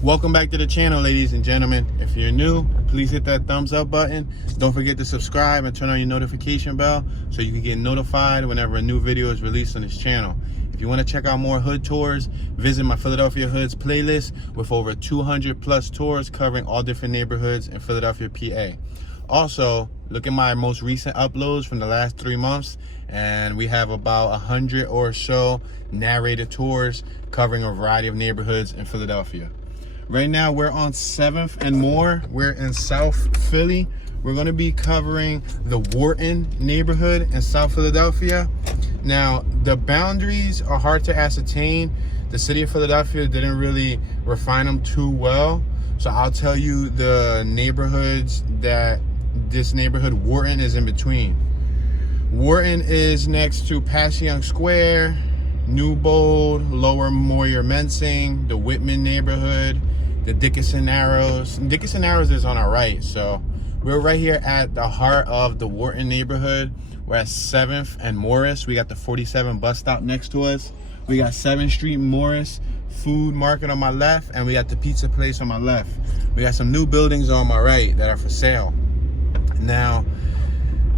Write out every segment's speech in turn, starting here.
Welcome back to the channel, ladies and gentlemen. If you're new, please hit that thumbs up button. Don't forget to subscribe and turn on your notification bell so you can get notified whenever a new video is released on this channel. If you want to check out more hood tours, visit my Philadelphia Hoods playlist with over 200 plus tours covering all different neighborhoods in Philadelphia, PA. Also, look at my most recent uploads from the last 3 months, and we have about 100 or so narrated tours covering a variety of neighborhoods in Philadelphia. Right now, we're on 7th and Moore. We're in South Philly. We're going to be covering the Wharton neighborhood in South Philadelphia. Now, the boundaries are hard to ascertain. The city of Philadelphia didn't really refine them too well. So I'll tell you the neighborhoods that this neighborhood, Wharton, is in between. Wharton is next to Passyunk Square, Newbold, Lower Moyer-Mensing, the Whitman neighborhood, the Dickinson Narrows. Dickinson Narrows is on our right, so we're right here at the heart of the Wharton neighborhood. We're at 7th and Morris. We got the 47 bus stop next to us. We got 7th Street Morris Food Market on my left, and we got the pizza place on my left. We got some new buildings on my right that are for sale. Now,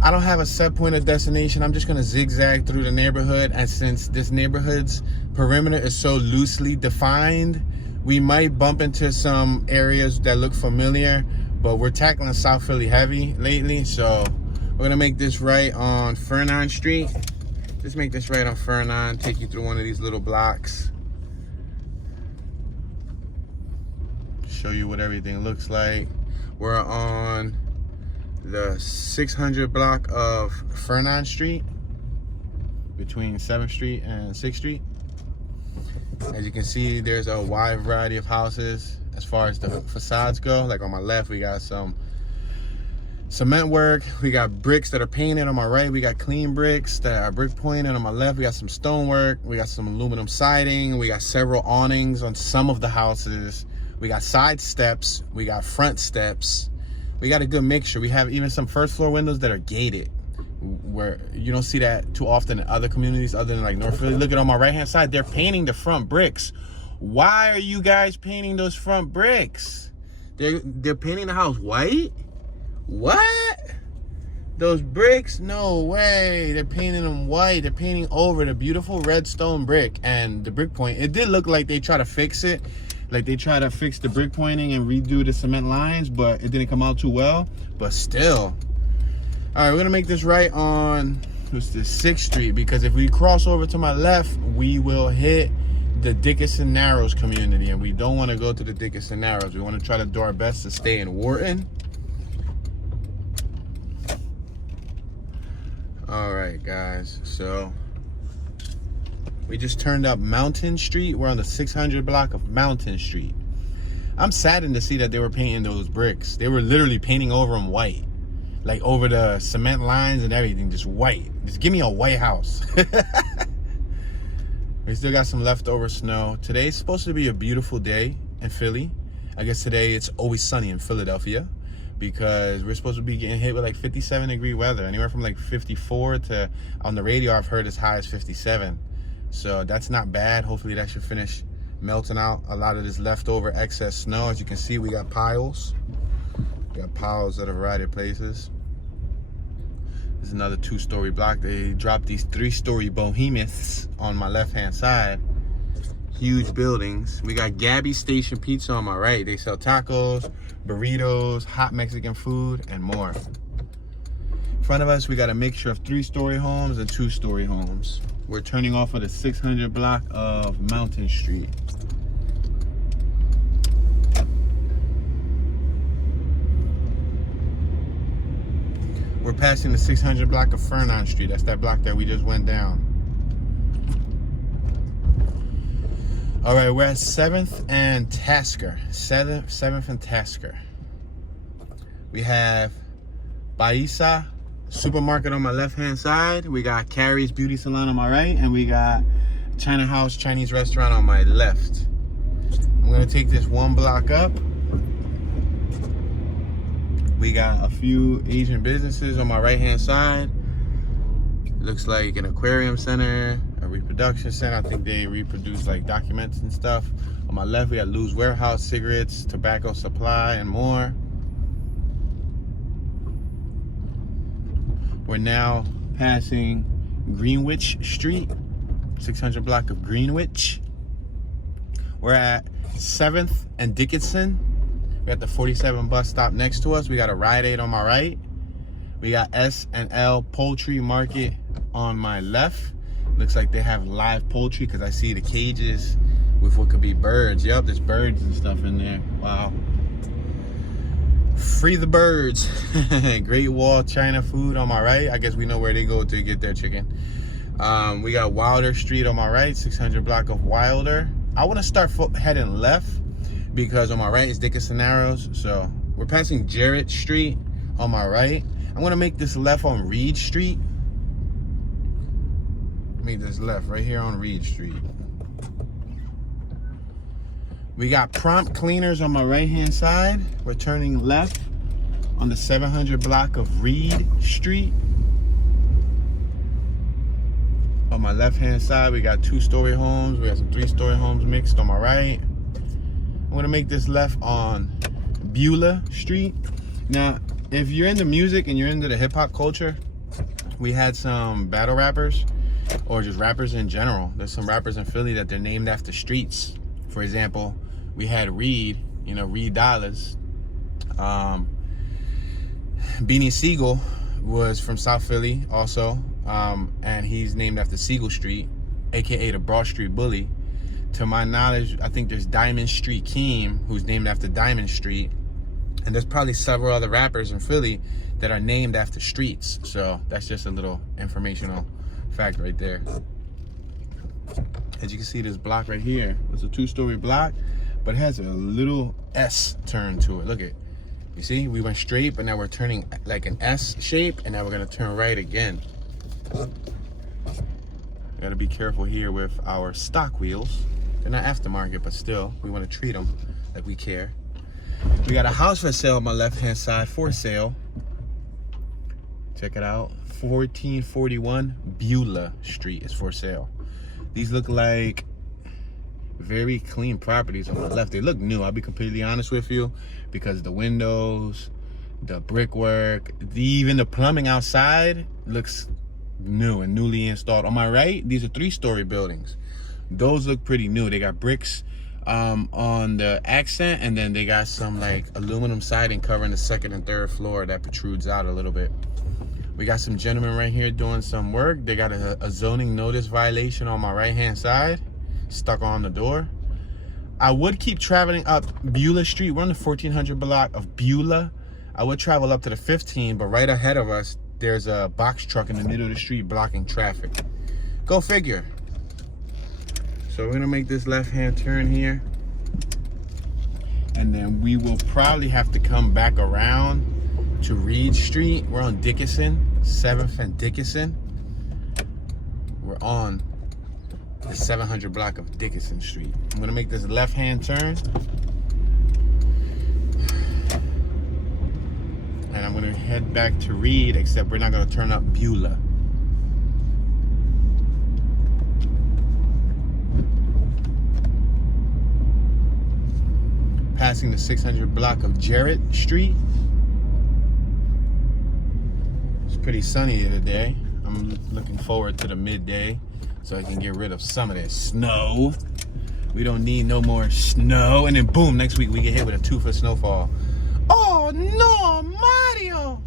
I don't have a set point of destination. I'm just gonna zigzag through the neighborhood, and since this neighborhood's perimeter is so loosely defined, we might bump into some areas that look familiar, but we're tackling South Philly heavy lately, so we're gonna make this right on Fernan Street. Just make this right on Fernan, take you through one of these little blocks. Show you what everything looks like. We're on the 600 block of Fernan Street, between 7th Street and 6th Street. As you can see, there's a wide variety of houses as far as the facades go. Like on my left, we got some cement work. We got bricks that are painted. On my right, we got clean bricks that are brick pointed. On my left, we got some stone work. We got some aluminum siding. We got several awnings on some of the houses. We got side steps. We got front steps. We got a good mixture. We have even some first floor windows that are gated, where you don't see that too often in other communities other than like North Philly. Look at on my right hand side, they're painting the front bricks. Why are you guys painting those front bricks? They're painting the house white? What? Those bricks? No way. They're painting them white. They're painting over the beautiful red stone brick and the brick point. It did look like they try to fix it. Like they try to fix the brick pointing and redo the cement lines, but it didn't come out too well. But still. All right, we're gonna make this right on, what's this, 6th Street, because if we cross over to my left, we will hit the Dickinson Narrows community, and we don't wanna go to the Dickinson Narrows. We wanna try to do our best to stay in Wharton. All right, guys, so we just turned up Mountain Street. We're on the 600 block of Mountain Street. I'm saddened to see that they were painting those bricks. They were literally painting over them white. Like over the cement lines and everything, just white. Just give me a white house. We still got some leftover snow. Today's supposed to be a beautiful day in Philly. I guess today it's always sunny in Philadelphia because we're supposed to be getting hit with like 57-degree weather. Anywhere from like 54 to, on the radio I've heard as high as 57. So that's not bad. Hopefully that should finish melting out a lot of this leftover excess snow. As you can see, we got piles. We got piles at a variety of places. There's another 2-story block. They dropped these 3-story behemoths on my left-hand side. Huge buildings. We got Gabby's Station Pizza on my right. They sell tacos, burritos, hot Mexican food, and more. In front of us, we got a mixture of 3-story homes and 2-story homes. We're turning off of the 600 block of Mountain Street. We're passing the 600 block of Fernan Street. That's that block that we just went down. All right, we're at 7th and Tasker. 7th and Tasker. We have Baisa Supermarket on my left-hand side. We got Carrie's Beauty Salon on my right, and we got China House Chinese Restaurant on my left. I'm gonna take this one block up. We got a few Asian businesses on my right-hand side. It looks like an aquarium center, a reproduction center. I think they reproduce like documents and stuff. On my left, we got Lou's Warehouse, cigarettes, tobacco supply, and more. We're now passing Greenwich Street, 600 block of Greenwich. We're at 7th and Dickinson. We're at the 47 bus stop next to us. We got a Rite Aid on my right. We got S&L Poultry Market on my left. Looks like they have live poultry because I see the cages with what could be birds. Yep, there's birds and stuff in there. Wow. Free the birds. Great Wall China Food on my right. I guess we know where they go to get their chicken. We got Wilder Street on my right, 600 block of Wilder. I want to start heading left because on my right is Dickinson Narrows. So we're passing Jarrett Street on my right. I'm going to make this left on Reed Street. Make this left right here on Reed Street. We got Prompt Cleaners on my right hand side. We're turning left on the 700 block of Reed Street. On my left hand side, we got 2-story homes. We got some 3-story homes mixed on my right. I'm gonna make this left on Beulah Street. Now, if you're into music and you're into the hip hop culture, we had some battle rappers or just rappers in general. There's some rappers in Philly that they're named after streets. For example, we had Reed, you know, Reed Dollars. Beanie Siegel was from South Philly also, and he's named after Siegel Street, aka the Broad Street Bully. To my knowledge, I think there's Diamond Street Keem, who's named after Diamond Street, and there's probably several other rappers in Philly that are named after streets. So that's just a little informational fact right there. As you can see, this block right here, it's a 2-story block, but it has a little S turn to it. Look at it. You see, we went straight, but now we're turning like an S shape, and now we're gonna turn right again. Gotta be careful here with our stock wheels. They're not aftermarket, but still, we wanna treat them like we care. We got a house for sale on my left-hand side, for sale. Check it out, 1441 Beulah Street is for sale. These look like very clean properties on my left. They look new, I'll be completely honest with you, because the windows, the brickwork, even the plumbing outside looks new and newly installed. On my right, these are 3-story buildings. Those look pretty new. They got bricks on the accent, and then they got some like aluminum siding covering the 2nd and 3rd floor that protrudes out a little bit. We got some gentlemen right here doing some work. They got a zoning notice violation on my right hand side, stuck on the door. I would keep traveling up Beulah Street. We're on the 1400 block of Beulah. I would travel up to the 15, but right ahead of us, there's a box truck in the middle of the street blocking traffic. Go figure. So we're gonna make this left-hand turn here. And then we will probably have to come back around to Reed Street. We're on Dickinson, 7th and Dickinson. We're on the 700 block of Dickinson Street. I'm gonna make this left-hand turn. And I'm gonna head back to Reed, except we're not gonna turn up Beulah. Passing the 600 block of Jarrett Street. It's pretty sunny here today. I'm looking forward to the midday so I can get rid of some of this snow. We don't need no more snow. And then boom, next week we get hit with a 2-foot snowfall. Oh no, Mario!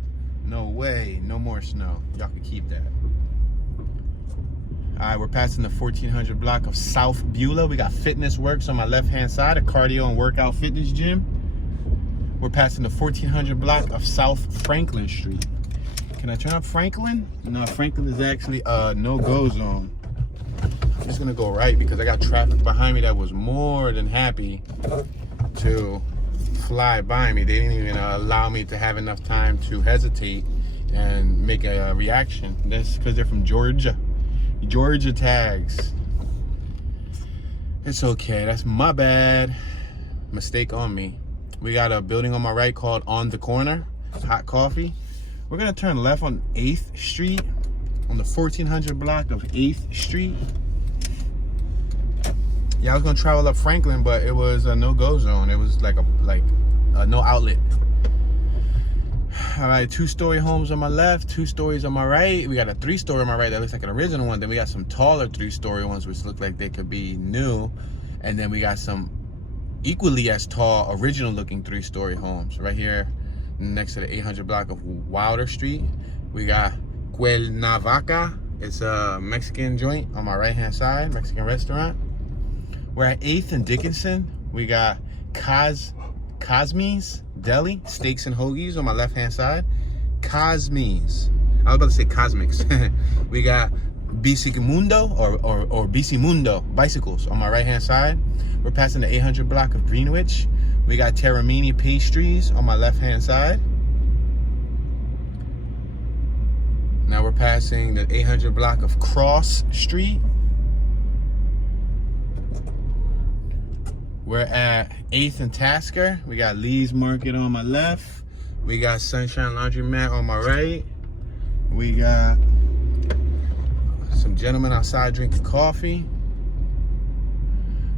No way, no more snow. Y'all can keep that. All right, we're passing the 1400 block of South Beulah. We got Fitness Works on my left-hand side, a cardio and workout fitness gym. We're passing the 1400 block of South Franklin Street. Can I turn up Franklin? No, Franklin is actually a no-go zone. I'm just gonna go right because I got traffic behind me that was more than happy to fly by me. They didn't even allow me to have enough time to hesitate and make a reaction. That's because they're from Georgia. Georgia tags. It's okay, that's my bad. Mistake on me. We got a building on my right called On the Corner, Hot Coffee. We're gonna turn left on 8th Street, on the 1400 block of 8th Street. Yeah, I was gonna travel up Franklin, but it was a no-go zone. It was like a no outlet. All right, 2-story homes on my left, 2 stories on my right. We got a 3-story on my right that looks like an original one. Then we got some taller 3-story ones which look like they could be new. And then we got some equally as tall, original looking 3-story homes right here next to the 800 block of Wharton Street. We got Cuernavaca. It's a Mexican joint on my right hand side, Mexican restaurant. We're at 8th and Dickinson. We got Cosme's Deli, steaks and hoagies on my left hand side. Cosme's. I was about to say Cosmics. We got Bicimundo or Bicimundo bicycles on my right hand side. We're passing the 800 block of Greenwich. We got Terramini pastries on my left hand side. Now we're passing the 800 block of Cross Street. We're at 8th and Tasker. We got Lee's Market on my left. We got Sunshine Laundromat on my right. We got some gentlemen outside drinking coffee.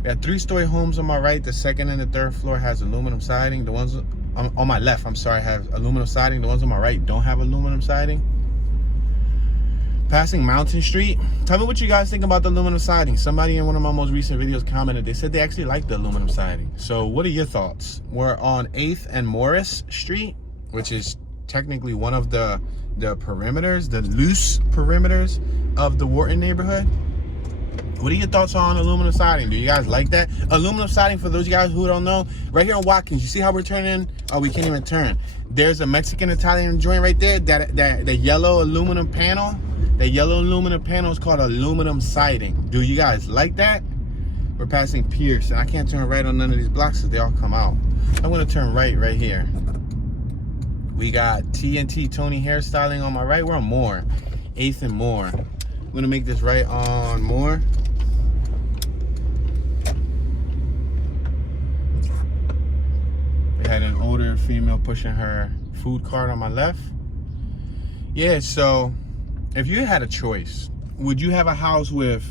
We got 3-story homes on my right. The second and the third floor has aluminum siding. The ones on my left, I'm sorry, have aluminum siding. The ones on my right don't have aluminum siding. Passing Mountain Street. Tell me what you guys think about the aluminum siding. Somebody in one of my most recent videos commented, they said they actually like the aluminum siding. So what are your thoughts? We're on 8th and Morris Street, which is technically one of the perimeters, the loose perimeters of the Wharton neighborhood. What are your thoughts on aluminum siding? Do you guys like that? Aluminum siding, for those of you guys who don't know, right here on Watkins, you see how we're turning? Oh, we can't even turn. There's a Mexican Italian joint right there. That yellow aluminum panel. That yellow aluminum panel is called aluminum siding. Do you guys like that? We're passing Pierce, and I can't turn right on none of these blocks because they all come out. I'm gonna turn right here. We got TNT Tony Hairstyling on my right. We're on Moore, 8th and Moore. I'm gonna make this right on Moore. We had an older female pushing her food cart on my left. Yeah, so if you had a choice, would you have a house with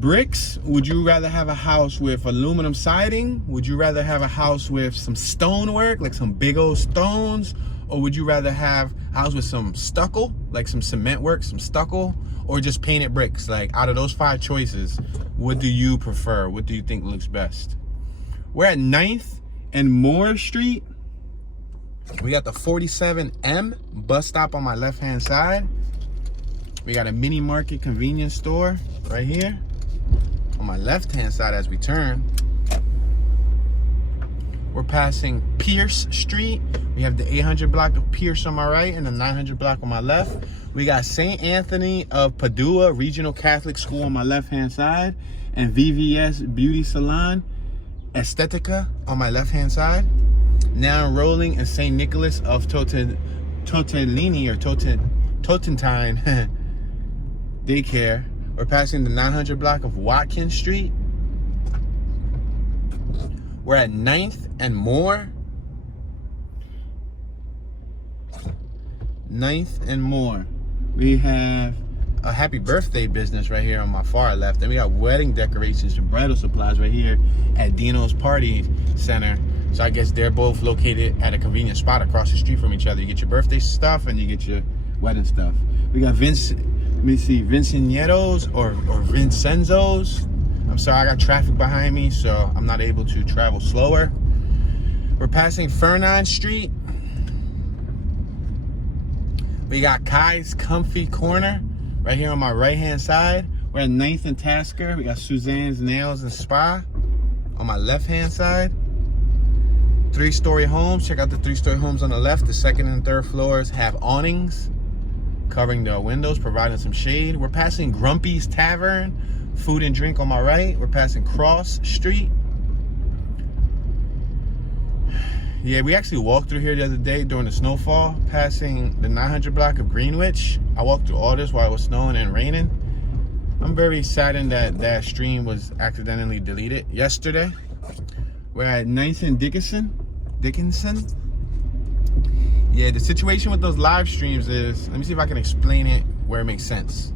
bricks? Would you rather have a house with aluminum siding? Would you rather have a house with some stonework, like some big old stones? Or would you rather have a house with some stucco, like some cement work, some stucco, or just painted bricks? Like, out of those 5 choices, what do you prefer? What do you think looks best? We're at 9th and Moore Street. We got the 47M bus stop on my left-hand side. We got a mini market convenience store right here on my left-hand side as we turn. We're passing Pierce Street. We have the 800 block of Pierce on my right and the 900 block on my left. We got St. Anthony of Padua Regional Catholic School on my left-hand side and VVS Beauty Salon Estetica on my left-hand side. Now enrolling in St. Nicholas of Totentine or Totentine Daycare. We're passing the 900 block of Watkins Street. We're at 9th and Moore. 9th and Moore. We have a happy birthday business right here on my far left. And we got wedding decorations and bridal supplies right here at Dino's Party Center. So I guess they're both located at a convenient spot across the street from each other. You get your birthday stuff and you get your wedding stuff. We got Vincenzo's or Vincenzo's. I'm sorry, I got traffic behind me, so I'm not able to travel slower. We're passing Fernan Street. We got Kai's Comfy Corner right here on my right-hand side. We're at 9th and Tasker. We got Suzanne's Nails and Spa on my left-hand side. 3-story homes. Check out the 3-story homes on the left. The second and third floors have awnings covering the windows, providing some shade. We're passing Grumpy's Tavern, food and drink on my right. We're passing Cross Street. Yeah, we actually walked through here the other day during the snowfall, passing the 900 block of Greenwich. I walked through all this while it was snowing and raining. I'm very saddened that that stream was accidentally deleted yesterday. We're at 9th and Dickinson. Yeah, the situation with those live streams is, let me see if I can explain it where it makes sense.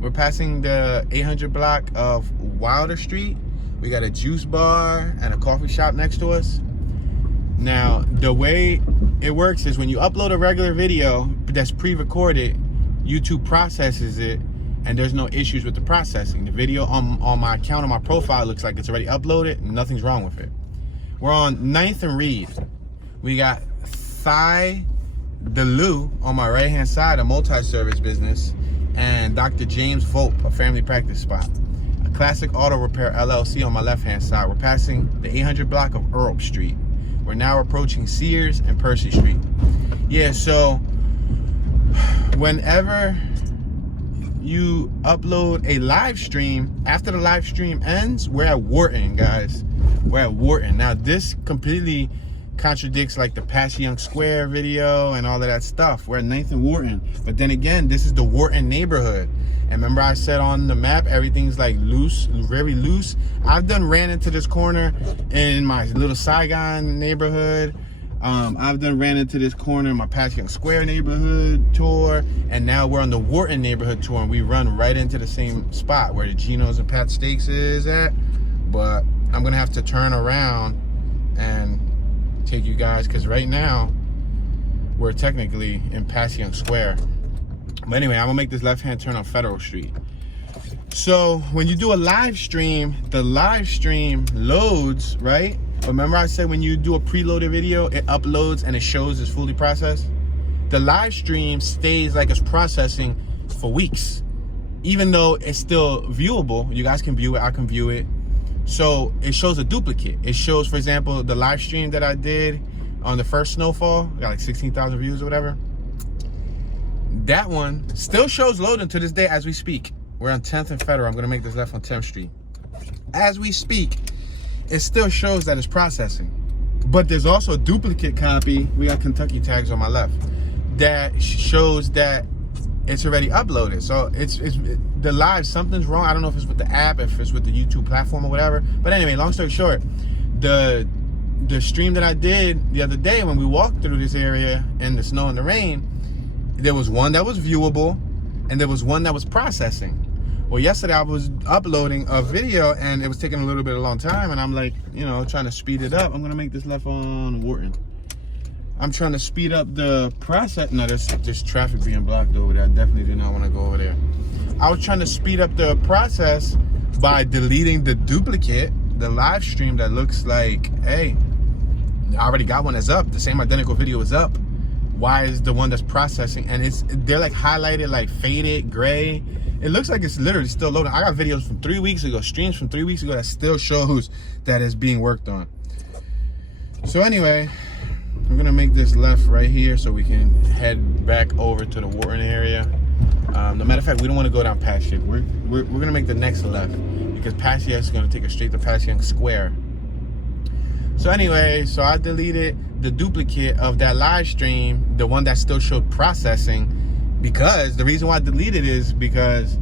We're passing the 800 block of Wharton Street. We got a juice bar and a coffee shop next to us. Now, the way it works is when you upload a regular video that's pre-recorded, YouTube processes it, and there's no issues with the processing. The video on my account, on my profile, looks like it's already uploaded, and nothing's wrong with it. We're on 9th and Reed. We got Thigh DeLu on my right-hand side, a multi-service business, and Dr. James Volpe, a family practice spot. A Classic Auto Repair LLC on my left-hand side. We're passing the 800 block of Earl Street. We're now approaching Sears and Percy Street. Yeah, so whenever you upload a live stream, after the live stream ends, we're at Wharton, guys. We're at Wharton. Now, this completely contradicts like the Passyunk Square video and all of that stuff. We're at 9th and Wharton. But then again, this is the Wharton neighborhood. And remember I said on the map, everything's like loose, very loose. I've ran into this corner in my little Saigon neighborhood. I've ran into this corner in my Passyunk Square neighborhood tour. And now we're on the Wharton neighborhood tour, and we run right into the same spot where the Geno's and Pat Steaks is at. But I'm gonna have to turn around and take you guys, because right now we're technically in Passyunk Square. But anyway, I'm gonna make this left-hand turn on Federal Street. So when you do a live stream, the live stream loads, right? Remember I said when you do a preloaded video, it uploads and it shows it's fully processed? The live stream stays like it's processing for weeks, even though it's still viewable. You guys can view it, I can view it. So it shows a duplicate. It shows, for example, the live stream that I did on the first snowfall, got like 16,000 views or whatever. That one still shows loading to this day as we speak. We're on 10th and Federal. I'm gonna make this left on 10th Street. As we speak, it still shows that it's processing. But there's also a duplicate copy. We got Kentucky tags on my left that shows that it's already uploaded. So it's the live, something's wrong. I don't know if it's with the app, if it's with the YouTube platform or whatever. But anyway, long story short, the stream that I did the other day when we walked through this area in the snow and the rain, there was one that was viewable and there was one that was processing. Well, yesterday I was uploading a video and it was taking a little bit of a long time, and I'm like, you know, trying to speed it up. I'm gonna make this left on Wharton. I'm trying to speed up the process. No, there's traffic being blocked over there. I definitely did not want to go over there. I was trying to speed up the process by deleting the duplicate, the live stream that looks like, hey, I already got one that's up. The same identical video is up. Why is the one that's processing? And they're like highlighted, like faded, gray. It looks like it's literally still loading. I got videos from 3 weeks ago, streams from 3 weeks ago that still shows that it's being worked on. So anyway, I'm gonna make this left right here so we can head back over to the Wharton area. No matter of fact, we don't want to go down Passyunk. We're gonna make the next left because Passyunk is gonna take us straight to Passyunk Square. So anyway, so I deleted the duplicate of that live stream, the one that still showed processing, because the reason why I deleted it is because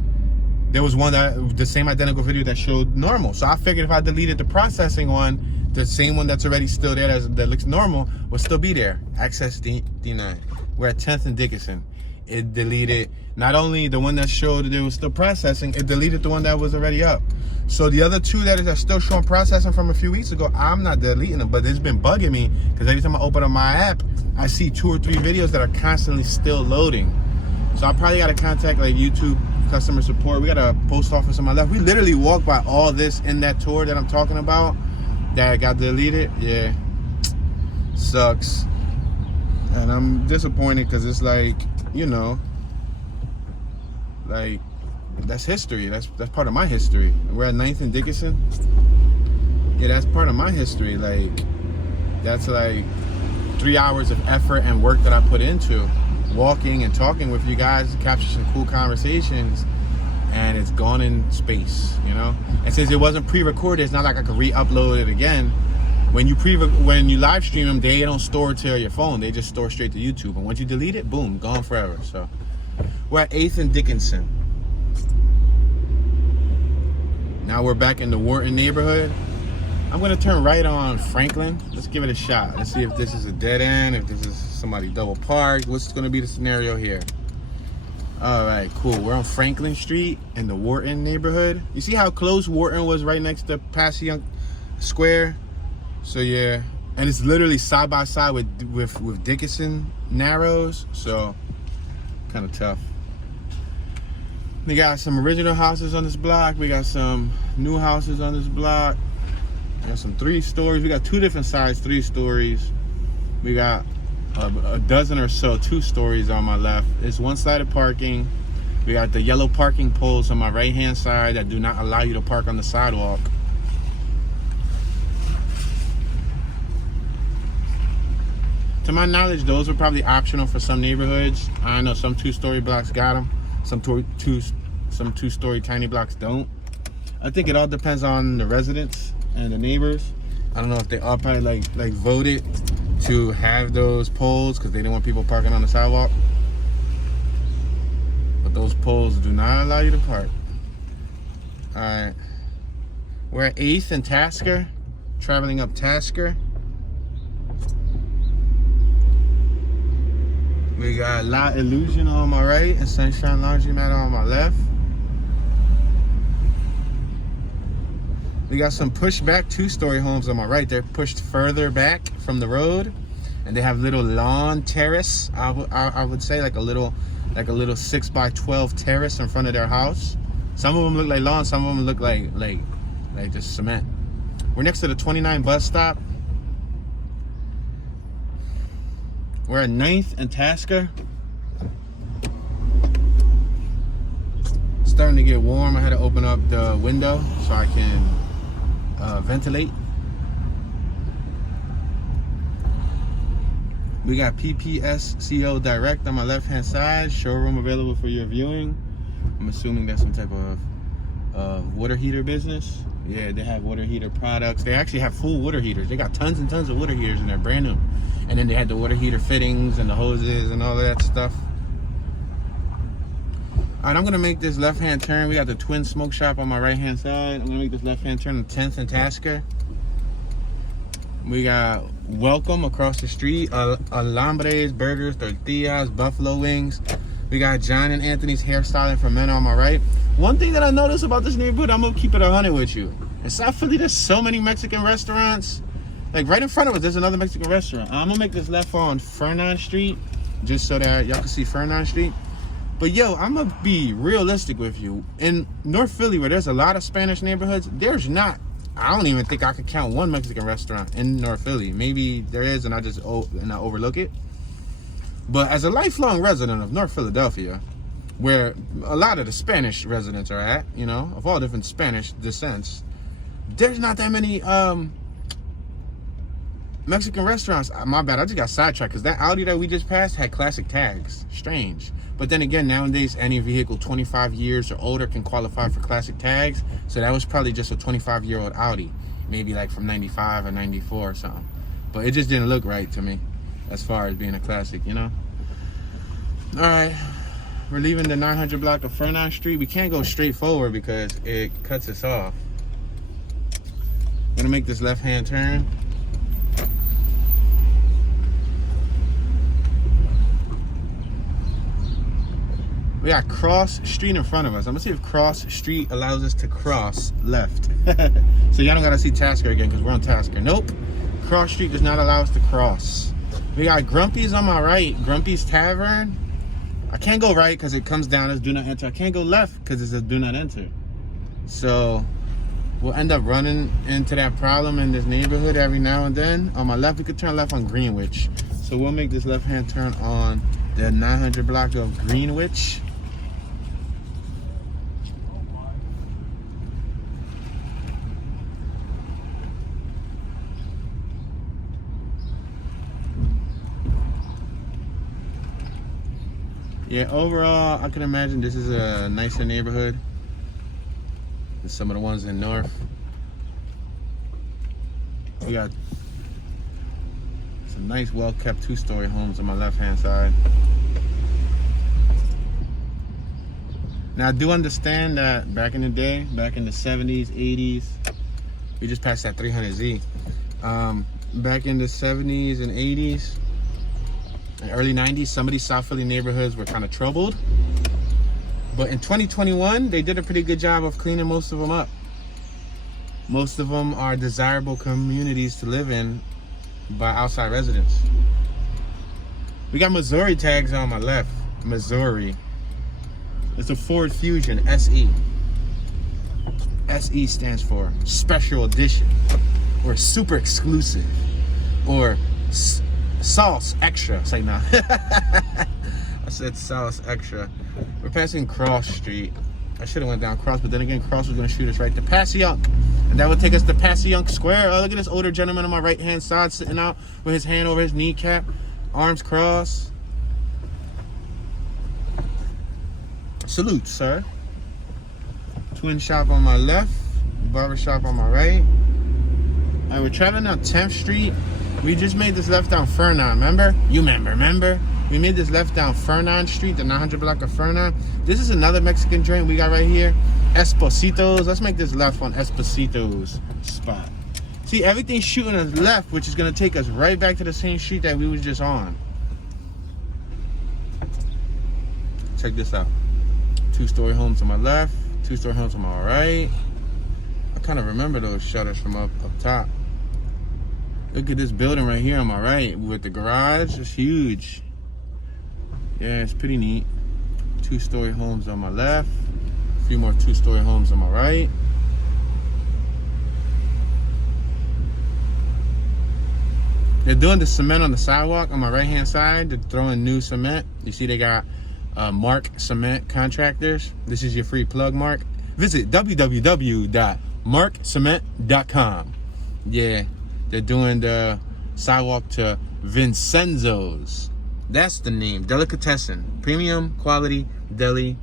there was one that the same identical video that showed normal. So I figured if I deleted the processing one, the same one that's already still there that looks normal will still be there. Access denied. We're at 10th and Dickinson. It deleted not only the one that showed that it was still processing, it deleted the one that was already up. So the other two that are still showing processing from a few weeks ago, I'm not deleting them, but it's been bugging me because every time I open up my app, I see 2 or 3 videos that are constantly still loading. So I probably got to contact like YouTube customer support. We got a post office on my left. We literally walked by all this in that tour that I'm talking about that got deleted. Yeah, sucks. And I'm disappointed because it's like, you know, like that's history. That's part of my history. We're at 9th and Dickinson. Yeah, that's part of my history. Like, that's like 3 hours of effort and work that I put into walking and talking with you guys to capture some cool conversations, and it's gone in space, you know? And since it wasn't pre-recorded, it's not like I could re-upload it again. When you live stream them, they don't store it to your phone. They just store straight to YouTube. And once you delete it, boom, gone forever. So we're at 8th and Dickinson. Now we're back in the Wharton neighborhood. I'm gonna turn right on Franklin. Let's give it a shot. Let's see if this is a dead end, if this is somebody double parked. What's gonna be the scenario here? All right, cool. We're on Franklin Street in the Wharton neighborhood. You see how close Wharton was right next to Passyunk Square? So yeah, and it's literally side by side with Dickinson Narrows. So kind of tough. We got some original houses on this block. We got some new houses on this block. We got some 3 stories. We got 2 different size 3 stories. We got a dozen or so 2 stories on my left. It's one-sided parking. We got the yellow parking poles on my right-hand side that do not allow you to park on the sidewalk. To my knowledge, those are probably optional for some neighborhoods. I know some 2-story blocks got them. Some 2-story tiny blocks don't. I think it all depends on the residents and the neighbors. I don't know if they all probably like voted to have those poles because they didn't want people parking on the sidewalk. But those poles do not allow you to park. All right, we're at 8th and Tasker, traveling up Tasker. We got La Illusion on my right and Sunshine Laundry Matter on my left. We got some pushed back 2-story homes on my right. They're pushed further back from the road, and they have little lawn terrace. I would say like a little 6x12 terrace in front of their house. Some of them look like lawn, some of them look like just cement. We're next to the 29 bus stop. We're at 9th and Tasker. It's starting to get warm. I had to open up the window so I can ventilate. We got PPSCO Direct on my left-hand side. Showroom available for your viewing. I'm assuming that's some type of water heater business. Yeah, they have water heater products. They actually have full water heaters. They got tons and tons of water heaters and they're brand new. And then they had the water heater fittings and the hoses and all of that stuff. All right, I'm gonna make this left-hand turn. We got the Twin Smoke Shop on my right-hand side. I'm gonna make this left-hand turn to 10th and Tasker. We got Welcome across the street. Alambres, burgers, tortillas, buffalo wings. We got John and Anthony's hairstyling for men on my right. One thing that I noticed about this neighborhood, I'm gonna keep it 100 with you. In South Philly, there's so many Mexican restaurants. Like right in front of us, there's another Mexican restaurant. I'm gonna make this left on Fernan Street, just so that y'all can see Fernan Street. But yo, I'm gonna be realistic with you. In North Philly, where there's a lot of Spanish neighborhoods, there's not. I don't even think I could count one Mexican restaurant in North Philly. Maybe there is, and I overlook it. But as a lifelong resident of North Philadelphia, where a lot of the Spanish residents are at, you know, of all different Spanish descents, there's not that many Mexican restaurants. My bad, I just got sidetracked because that Audi that we just passed had classic tags. Strange. But then again, nowadays, any vehicle 25 years or older can qualify for classic tags. So that was probably just a 25-year-old Audi. Maybe like from 95 or 94 or something. But it just didn't look right to me as far as being a classic, you know? All right. We're leaving the 900 block of Fernan Street. We can't go straight forward because it cuts us off. I'm gonna make this left-hand turn. We got Cross Street in front of us. I'm gonna see if Cross Street allows us to cross left. So y'all don't gotta see Tasker again because we're on Tasker. Nope. Cross Street does not allow us to cross. We got Grumpy's on my right. Grumpy's Tavern. I can't go right because it comes down as do not enter. I can't go left because it says do not enter. So we'll end up running into that problem in this neighborhood every now and then. On my left, we could turn left on Greenwich. So we'll make this left-hand turn on the 900 block of Greenwich. Yeah, overall, I can imagine this is a nicer neighborhood than some of the ones in North. We got some nice, well-kept 2-story homes on my left-hand side. Now, I do understand that back in the day, back in the 70s, 80s, we just passed that 300Z. Back in the 70s and 80s, and early 90s, some of these South Philly neighborhoods were kind of troubled. But in 2021, they did a pretty good job of cleaning most of them up. Most of them are desirable communities to live in by outside residents. We got Missouri tags on my left. Missouri. It's a Ford Fusion SE. SE stands for Special Edition, or Super Exclusive, or Sauce Extra. Say nah. I said Sauce Extra. We're passing Cross Street. I should have went down Cross, but then again, Cross was going to shoot us right to Passyunk. And that would take us to Passyunk Square. Oh, look at this older gentleman on my right-hand side sitting out with his hand over his kneecap, arms crossed. Salute, sir. Twin shop on my left, barber shop on my right. All right, we're traveling down 10th Street. We just made this left down Fernan, remember? You remember? We made this left down Fernan Street, the 900 block of Fernan. This is another Mexican joint we got right here. Esposito's. Let's make this left on Esposito's spot. See, everything's shooting us left, which is going to take us right back to the same street that we was just on. Check this out. 2-story homes to my left, 2-story homes to my right. I kind of remember those shutters from up top. Look at this building right here on my right with the garage. It's huge. Yeah, it's pretty neat. 2-story homes on my left. A few more 2-story homes on my right. They're doing the cement on the sidewalk on my right-hand side. They're throwing new cement. You see they got Mark Cement Contractors. This is your free plug, Mark. Visit www.markcement.com. Yeah, they're doing the sidewalk to Vincenzo's. That's the name. Delicatessen. Premium quality deli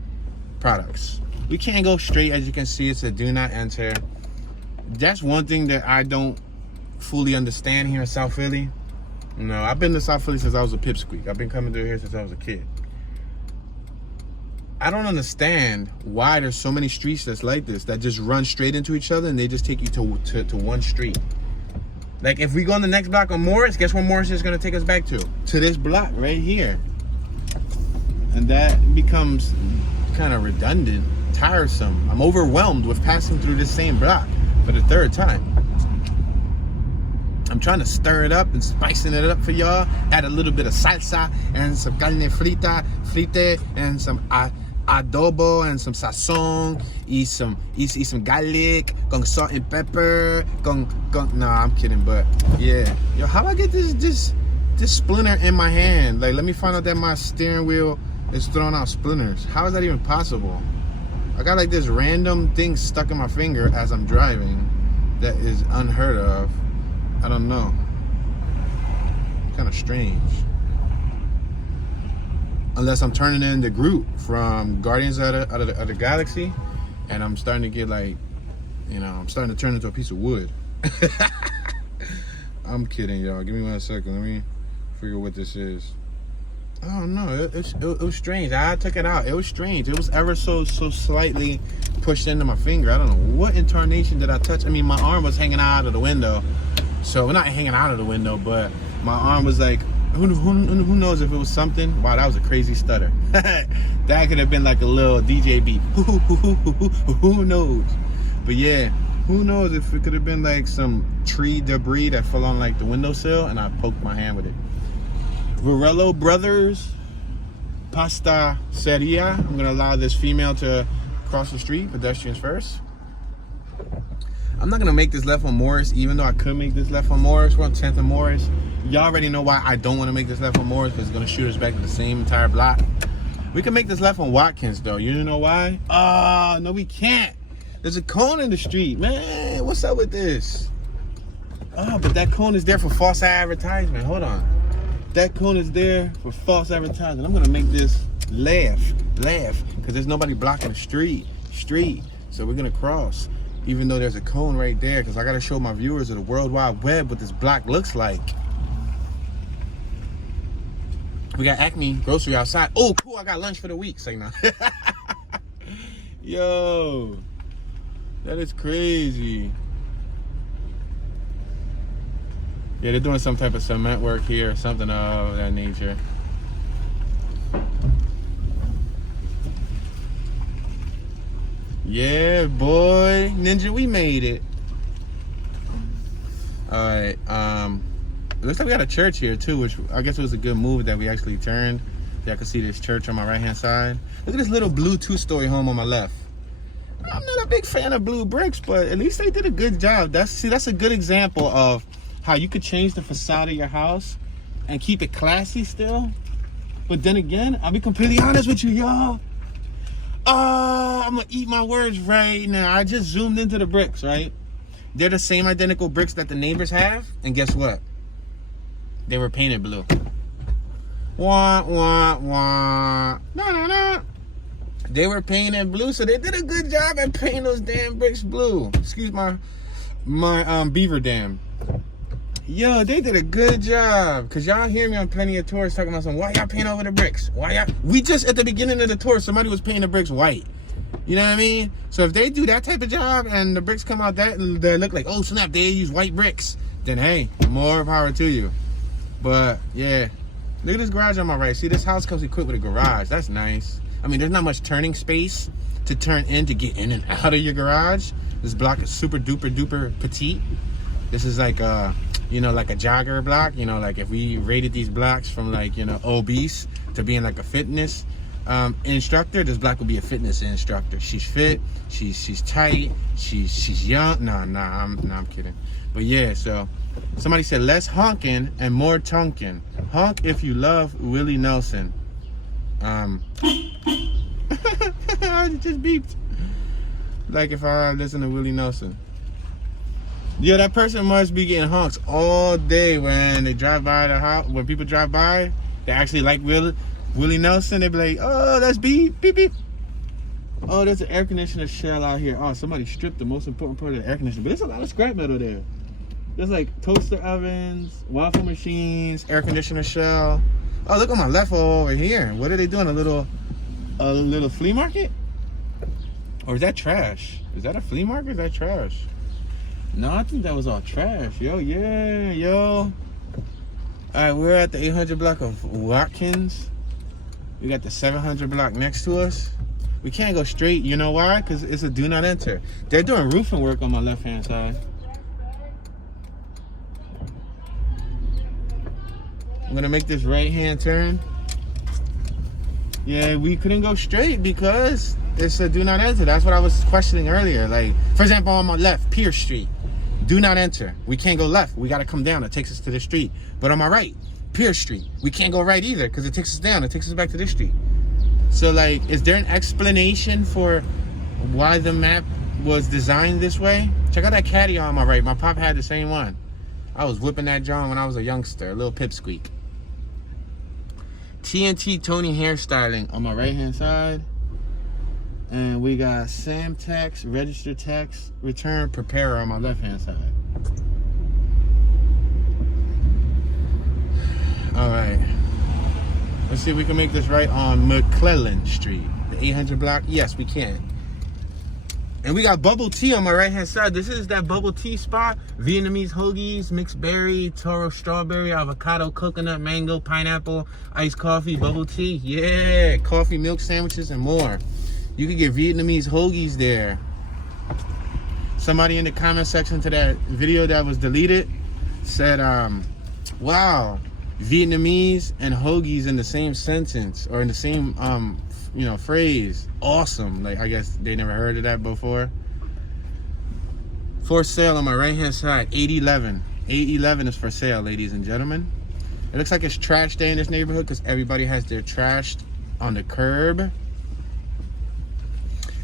products. We can't go straight. As you can see, it's a do not enter. That's one thing that I don't fully understand here in South Philly. No, I've been to South Philly since I was a pipsqueak. I've been coming through here since I was a kid. I don't understand why there's so many streets that's like this, that just run straight into each other and they just take you to one street. Like, if we go on the next block on Morris, guess where Morris is going to take us back to? To this block right here. And that becomes kind of redundant, tiresome. I'm overwhelmed with passing through this same block for the third time. I'm trying to stir it up and spicing it up for y'all. Add a little bit of salsa and some carne frite, and some adobo and some sazon, y some garlic, con salt and pepper, no, I'm kidding, but yeah. Yo, how do I get this splinter in my hand? Like, let me find out that my steering wheel is throwing out splinters. How is that even possible? I got like this random thing stuck in my finger as I'm driving that is unheard of. I don't know. Kind of strange. Unless I'm turning in the Groot from Guardians of the Galaxy, and I'm starting to get like, you know, I'm starting to turn into a piece of wood. I'm kidding, y'all. Give me 1 second. Let me figure what this is. Oh no, it was strange. I took it out. It was strange. It was ever so slightly pushed into my finger. I don't know what incarnation did I touch. I mean, my arm was hanging out of the window. So, not hanging out of the window, but my arm was like, who knows if it was something? Wow, that was a crazy stutter. That could have been like a little DJ beat. Who knows? But yeah, who knows if it could have been like some tree debris that fell on like the windowsill and I poked my hand with it. Varello Brothers Pastaceria. I'm going to allow this female to cross the street, pedestrians first. I'm not going to make this left on Morris, even though I could make this left on Morris. We're on 10th and Morris. Y'all already know why I don't want to make this left on Morris, because it's going to shoot us back to the same entire block. We can make this left on Watkins, though. You know why? No, we can't. There's a cone in the street. Man, what's up with this? Oh, but that cone is there for false advertisement. Hold on. That cone is there for false advertisement. I'm going to make this left, because there's nobody blocking the street. So we're going to cross. Even though there's a cone right there, because I got to show my viewers of the World Wide Web what this block looks like. We got Acme grocery outside. Oh, cool, I got lunch for the week. Say no. Yo, that is crazy. Yeah, they're doing some type of cement work here, or something of that nature. Yeah, boy. Ninja, we made it. Alright, it looks like we got a church here too, which I guess was a good move that we actually turned. Y'all can see this church on my right hand side. Look at this little blue 2-story home on my left. I'm not a big fan of blue bricks, but at least they did a good job. That's a good example of how you could change the facade of your house and keep it classy still. But then again, I'll be completely honest with you, y'all. I'm gonna eat my words right now. I just zoomed into the bricks, right? They're the same identical bricks that the neighbors have, and guess what? They were painted blue. Wah, wah, wah. No. They were painted blue, so they did a good job at painting those damn bricks blue. Excuse my beaver dam. Yo, they did a good job. Cause y'all hear me on plenty of tours talking about why y'all paint over the bricks? Why y'all? We just at the beginning of the tour, somebody was painting the bricks white. You know what I mean? So if they do that type of job and the bricks come out that and they look like, oh snap, they use white bricks, then hey, more power to you. But yeah, look at this garage on my right. See, this house comes equipped with a garage. That's nice. I mean, there's not much turning space to turn in to get in and out of your garage. This block is super duper petite. This is like you know, like a jogger block. You know, like if we rated these blocks from like, you know, obese to being like a fitness instructor, this block would be a fitness instructor. She's fit, she's tight, she's young. I'm kidding. But yeah, so somebody said less honking and more tonking. Honk if you love Willie Nelson. I just beeped. Like if I listen to Willie Nelson. Yeah, that person must be getting honks all day when they drive by the house. When people drive by, they actually like Willie Nelson. They be like, oh, that's beep, beep, beep. Oh, there's an air conditioner shell out here. Oh, somebody stripped the most important part of the air conditioner. But there's a lot of scrap metal there. There's like toaster ovens, waffle machines, air conditioner shell. Oh, look on my left over here. What are they doing? A little flea market? Or is that trash? Is that a flea market? Or is that trash? No, I think that was all trash. Yo, yeah, yo. All right, we're at the 800 block of Watkins. We got the 700 block next to us. We can't go straight. You know why? Because it's a do not enter. They're doing roofing work on my left-hand side. I'm gonna make this right-hand turn. Yeah, we couldn't go straight because it's a do not enter. That's what I was questioning earlier. Like, for example, on my left, Pierce Street, do not enter. We can't go left. We gotta come down. It takes us to the street. But on my right, Pierce Street, we can't go right either because it takes us down. It takes us back to this street. So like, is there an explanation for why the map was designed this way? Check out that caddy on my right. My pop had the same one. I was whipping that John when I was a youngster, a little pipsqueak. TNT Tony hairstyling on my right hand side. And we got Sam Text, register text, return preparer on my left hand side. All right. Let's see if we can make this right on McClellan Street. The 800 block. Yes, we can. And we got bubble tea on my right hand side. This is that bubble tea spot. Vietnamese hoagies, mixed berry, Toro strawberry, avocado, coconut, mango, pineapple, iced coffee, bubble tea. Yeah, coffee, milk sandwiches, and more. You can get Vietnamese hoagies there. Somebody in the comment section to that video that was deleted said, wow, Vietnamese and hoagies in the same sentence or in the same you know, phrase. Awesome. Like, I guess they never heard of that before. For sale on my right hand side, 811. 811 is for sale, ladies and gentlemen. It looks like it's trash day in this neighborhood because everybody has their trash on the curb.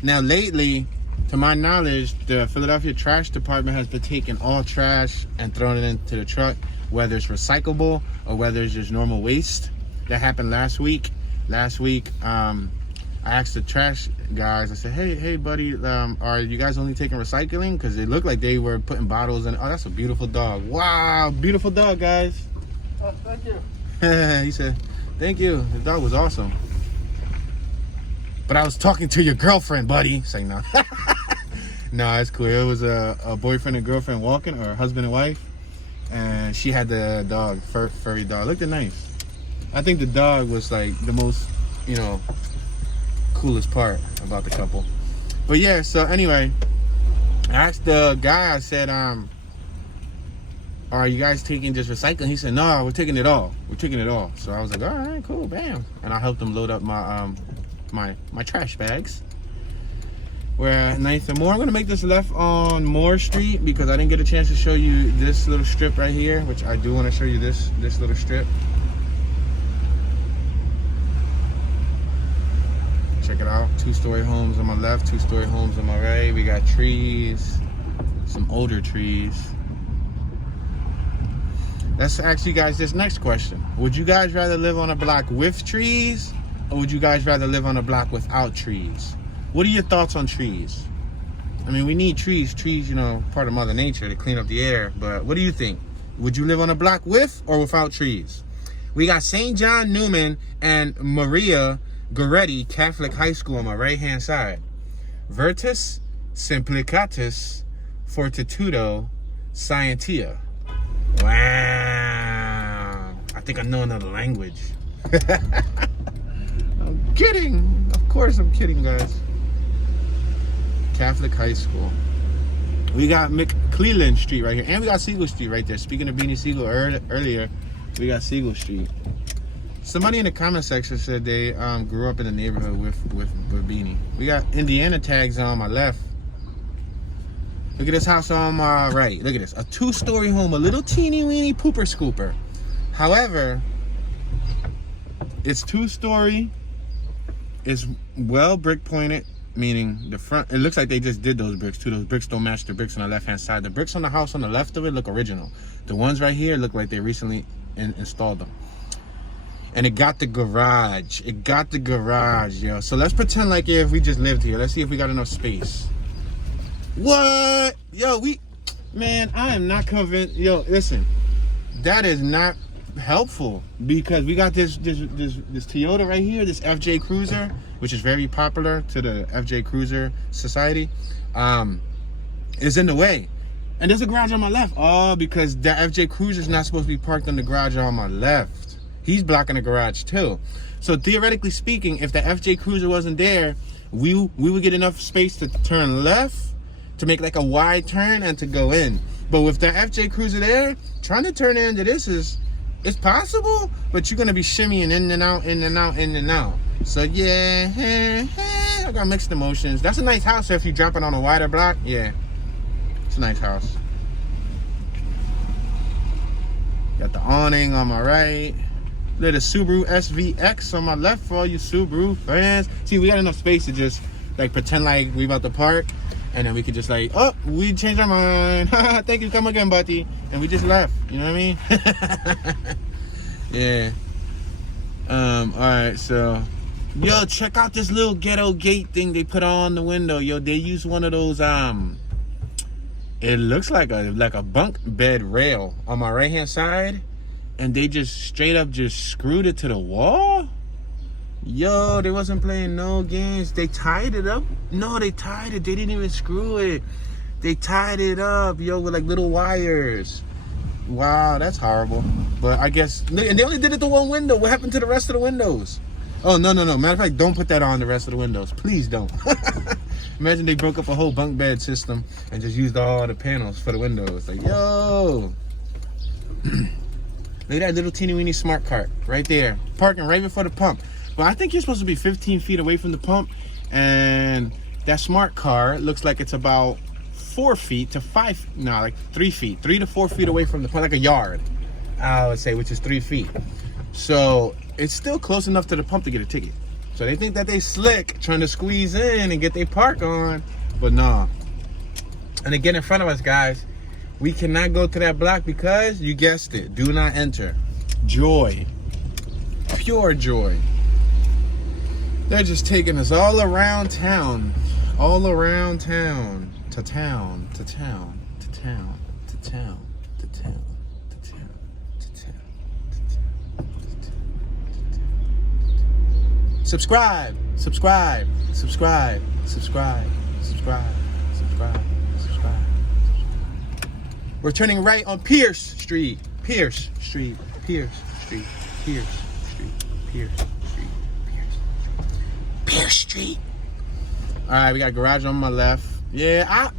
Now lately, to my knowledge, the Philadelphia Trash Department has been taking all trash and throwing it into the truck, whether it's recyclable or whether it's just normal waste. That happened last week. I asked the trash guys, I said, hey buddy, are you guys only taking recycling? Because it looked like they were putting bottles in. Oh, that's a beautiful dog. Wow, beautiful dog, guys. Oh, thank you. He said, thank you. The dog was awesome. But I was talking to your girlfriend, buddy. Say no. No, it's cool. It was a boyfriend and girlfriend walking, or husband and wife. And she had the dog, furry dog. Looked nice. I think the dog was like the most, you know, coolest part about the couple. But yeah, so anyway, I asked the guy, I said, are you guys taking just recycling? He said, no, we're taking it all. We're taking it all. So I was like, all right, cool, bam. And I helped him load up my my trash bags. We're at 9th and Moore. I'm gonna make this left on Moore Street because I didn't get a chance to show you this little strip right here, which I do want to show you this little strip. Check it out. 2-story homes on my left, 2-story homes on my right. We got trees, some older trees. Let's ask you guys this next question. Would you guys rather live on a block with trees, or would you guys rather live on a block without trees? What are your thoughts on trees? I mean, we need trees. Trees, you know, part of Mother Nature to clean up the air. But what do you think? Would you live on a block with or without trees? We got St. John Newman and Maria Goretti Catholic High School on my right-hand side. Virtus Simplicatus Fortitudo Scientia. Wow. I think I know another language. I'm kidding. Of course I'm kidding, guys. Catholic High School. We got McClellan Street right here. And we got Siegel Street right there. Speaking of Beanie Siegel earlier, we got Siegel Street. Somebody in the comment section said they grew up in the neighborhood with Beanie. We got Indiana tags on my left. Look at this house on my right. Look at this. A 2-story home. A little teeny weeny pooper scooper. However, it's 2-story. It's well brick pointed, meaning the front. It looks like they just did those bricks too. Those bricks don't match the bricks on the left hand side. The bricks on the house on the left of it look original. The ones right here look like they recently installed them. And it got the garage. It got the garage, yo. So let's pretend like if we just lived here. Let's see if we got enough space. What? Yo, man, I am not convinced. Yo, listen, that is not helpful because we got this Toyota right here, this FJ Cruiser, which is very popular to the FJ Cruiser Society, is in the way. And there's a garage on my left. Oh, because that FJ Cruiser is not supposed to be parked in the garage on my left. He's blocking the garage too. So theoretically speaking, if the FJ Cruiser wasn't there, we would get enough space to turn left, to make like a wide turn and to go in. But with the FJ Cruiser there, trying to turn into this it's possible, but you're gonna be shimmying in and out, in and out, in and out. So yeah, I got mixed emotions. That's a nice house if you drop it on a wider block. Yeah, it's a nice house. Got the awning on my right. Little Subaru SVX on my left for all you Subaru fans. See, we got enough space to just like pretend like we about to park. And then we could just like, oh, we changed our mind. Thank you, come again, buddy. And we just left. You know what I mean? Yeah. All right, so yo, check out this little ghetto gate thing they put on the window. Yo, they use one of those it looks like a bunk bed rail on my right hand side, and they just straight up just screwed it to the wall. Yo, they wasn't playing no games. They tied it up. No, they tied it. They didn't even screw it. They tied it up, yo, with like little wires. Wow, that's horrible. But I guess, and they only did it to one window. What happened to the rest of the windows? Oh, no. Matter of fact, don't put that on the rest of the windows. Please don't. Imagine they broke up a whole bunk bed system and just used all the panels for the windows. Like, yo. Look at that little teeny weeny smart cart right there. Parking right before the pump. But I think you're supposed to be 15 feet away from the pump, and that smart car looks like it's about 4 feet to 5, no, like 3 feet, 3 to 4 feet away from the pump, like a yard, I would say, which is 3 feet. So it's still close enough to the pump to get a ticket. So they think that they slick trying to squeeze in and get their park on, but nah. And again, in front of us, guys, we cannot go to that block because, you guessed it, do not enter. Joy, pure joy. They're just taking us all around town, to town, to town, to town, to town, to town, to town, to town, to town, to town. Subscribe. We're turning right on Pierce Street. Pierce Street. Pierce Street. All right, we got garage on my left. Yeah,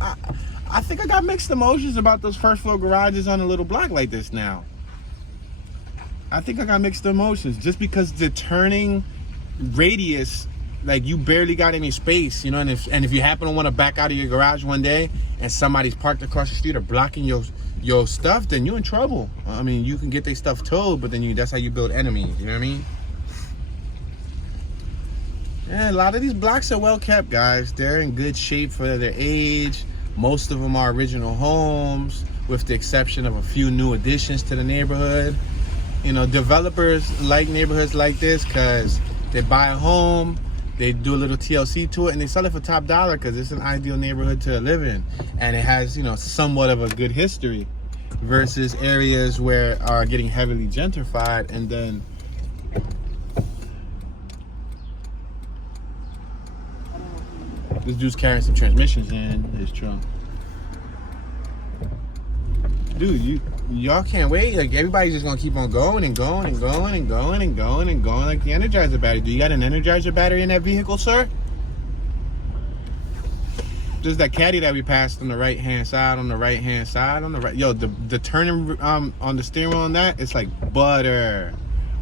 I think I got mixed emotions about those first floor garages on a little block like this now. I think I got mixed emotions just because the turning radius, like you barely got any space, you know, and if you happen to want to back out of your garage one day and somebody's parked across the street or blocking your stuff, then you're in trouble. I mean, you can get their stuff towed, but then that's how you build enemies, you know what I mean? Yeah, a lot of these blocks are well kept, guys. They're in good shape for their age. Most of them are original homes, with the exception of a few new additions to the neighborhood. You know, developers like neighborhoods like this because they buy a home, they do a little TLC to it, and they sell it for top dollar because it's an ideal neighborhood to live in. And it has, you know, somewhat of a good history versus areas where are getting heavily gentrified. And then this dude's carrying some transmissions in his trunk. Dude, y'all can't wait. Like, everybody's just gonna keep on going and going and going and going and going and going like the Energizer battery. Do you got an Energizer battery in that vehicle, sir? There's that caddy that we passed on the right hand side, on the right hand side, on the right. Yo, the turning on the steering wheel on that, it's like butter.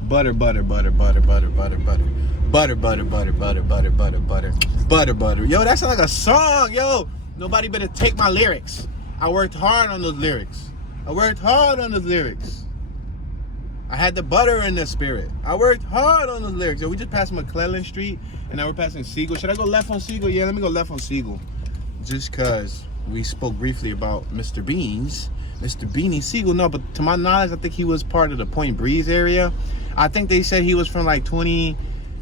Butter, butter, butter, butter, butter, butter, butter. Butter, butter, butter, butter, butter, butter, butter. Butter, butter. Yo, that sounds like a song, yo. Nobody better take my lyrics. I worked hard on those lyrics. I had the butter in the spirit. I worked hard on those lyrics. Yo, we just passed McClellan Street, and now we're passing Siegel. Should I go left on Siegel? Yeah, let me go left on Siegel. Just because we spoke briefly about Mr. Beanie Siegel. No, but to my knowledge, I think he was part of the Point Breeze area. I think they said he was from like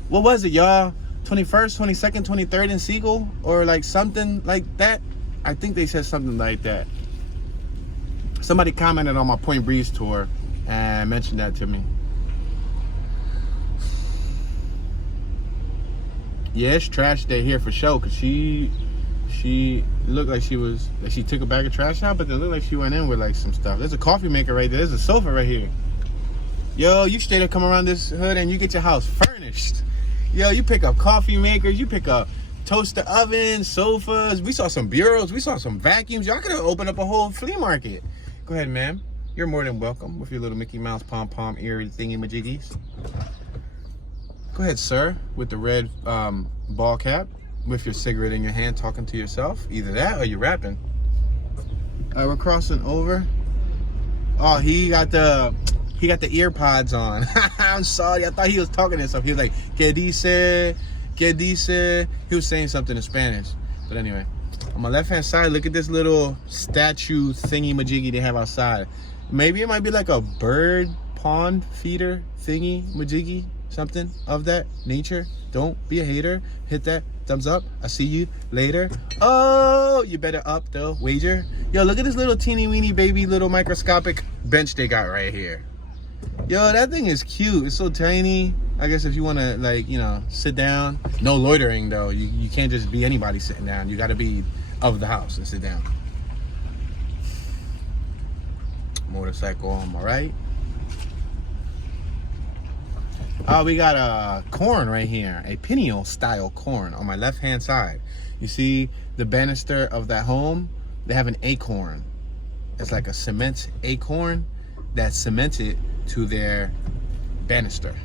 what was it, y'all? 21st, 22nd, 23rd in Siegel? Or like something like that. I think they said something like that. Somebody commented on my Point Breeze tour and mentioned that to me. Yeah, it's trash day here for sure, because she looked like she took a bag of trash out, but it looked like she went in with like some stuff. There's a coffee maker right there. There's a sofa right here. Yo, you straight up come around this hood and you get your house furnished. Yo, you pick up coffee makers, you pick up toaster ovens, sofas. We saw some bureaus, we saw some vacuums. Y'all could have opened up a whole flea market. Go ahead, ma'am. You're more than welcome with your little Mickey Mouse pom-pom ear thingy-majiggies. Go ahead, sir, with the red ball cap, with your cigarette in your hand, talking to yourself. Either that or you're rapping. All right, we're crossing over. Oh, he got the ear pods on. I'm sorry, I thought he was talking to himself. He was like, ¿Qué dice? ¿Qué dice? He was saying something in Spanish. But anyway, on my left-hand side, look at this little statue thingy-majiggy they have outside. Maybe it might be like a bird pond feeder thingy-majiggy, something of that nature. Don't be a hater. Hit that thumbs up. I'll see you later. Oh, you better up the wager. Yo, look at this little teeny-weeny baby little microscopic bench they got right here. Yo, that thing is cute. It's so tiny. I guess if you want to, like, you know, sit down. No loitering, though. You can't just be anybody sitting down. You got to be of the house and sit down. Motorcycle on my right. We got a corn right here. A pineal style corn on my left-hand side. You see the banister of that home? They have an acorn. It's like a cement acorn that's cemented to their banister.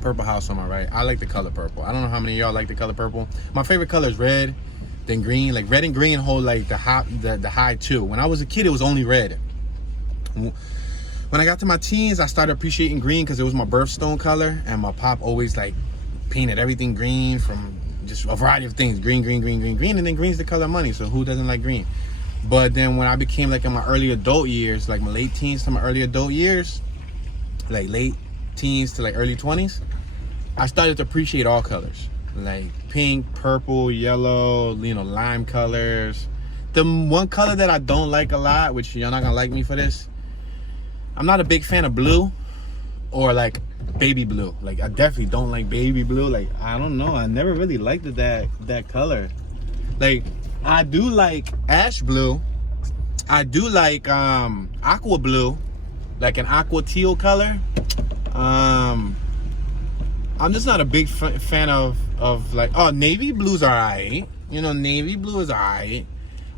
Purple house on my right. I like the color purple. I don't know how many of y'all like the color purple. My favorite color is red, then green. Like red and green hold like the high two. When I was a kid, it was only red. When I got to my teens, I started appreciating green because it was my birthstone color, and my pop always like painted everything green from just a variety of things. Green, green, green, green, green, and then green's the color of money, so who doesn't like green? But then when I became like in my early adult years, like my late teens to my early adult years, like late teens to like early 20s, I started to appreciate all colors. Like pink, purple, yellow, you know, lime colors. The one color that I don't like a lot, which you're not gonna like me for this, I'm not a big fan of blue or like baby blue. Like I definitely don't like baby blue. Like I don't know, I never really liked that color. Like I do like ash blue. I do like aqua blue, like an aqua teal color. I I'm just not a big fan of like, oh, navy blues are alright. You know, navy blue is alright.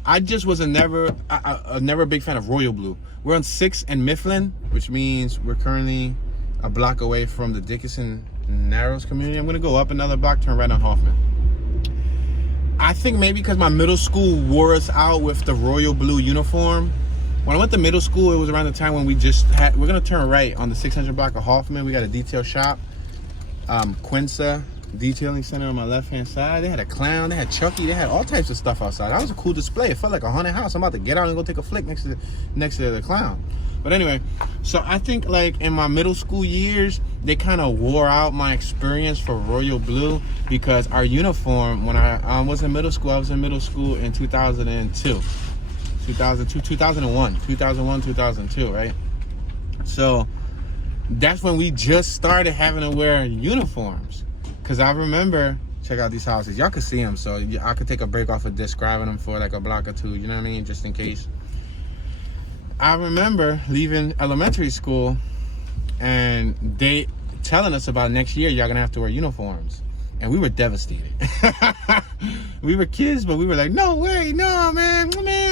I just was never a big fan of royal blue. We're on 6th and Mifflin, which means we're currently a block away from the Dickinson Narrows community. I'm gonna go up another block, turn right on Hoffman. I think maybe because my middle school wore us out with the royal blue uniform. When I went to middle school, it was around the time when we're gonna turn right on the 600 block of Hoffman. We got a detail shop, Quinsa Detailing Center on my left-hand side. They had a clown, they had Chucky, they had all types of stuff outside. That was a cool display. It felt like a haunted house. I'm about to get out and go take a flick next to the clown. But anyway, so I think like in my middle school years, they kind of wore out my experience for royal blue because our uniform, when I was in middle school, I was in middle school in 2002, 2001, 2002, right? So that's when we just started having to wear uniforms. Because I remember, check out these houses. Y'all could see them, so I could take a break off of describing them for like a block or two, you know what I mean? Just in case. I remember leaving elementary school and they telling us about next year, y'all gonna have to wear uniforms. And we were devastated. We were kids, but we were like, no way, no, man,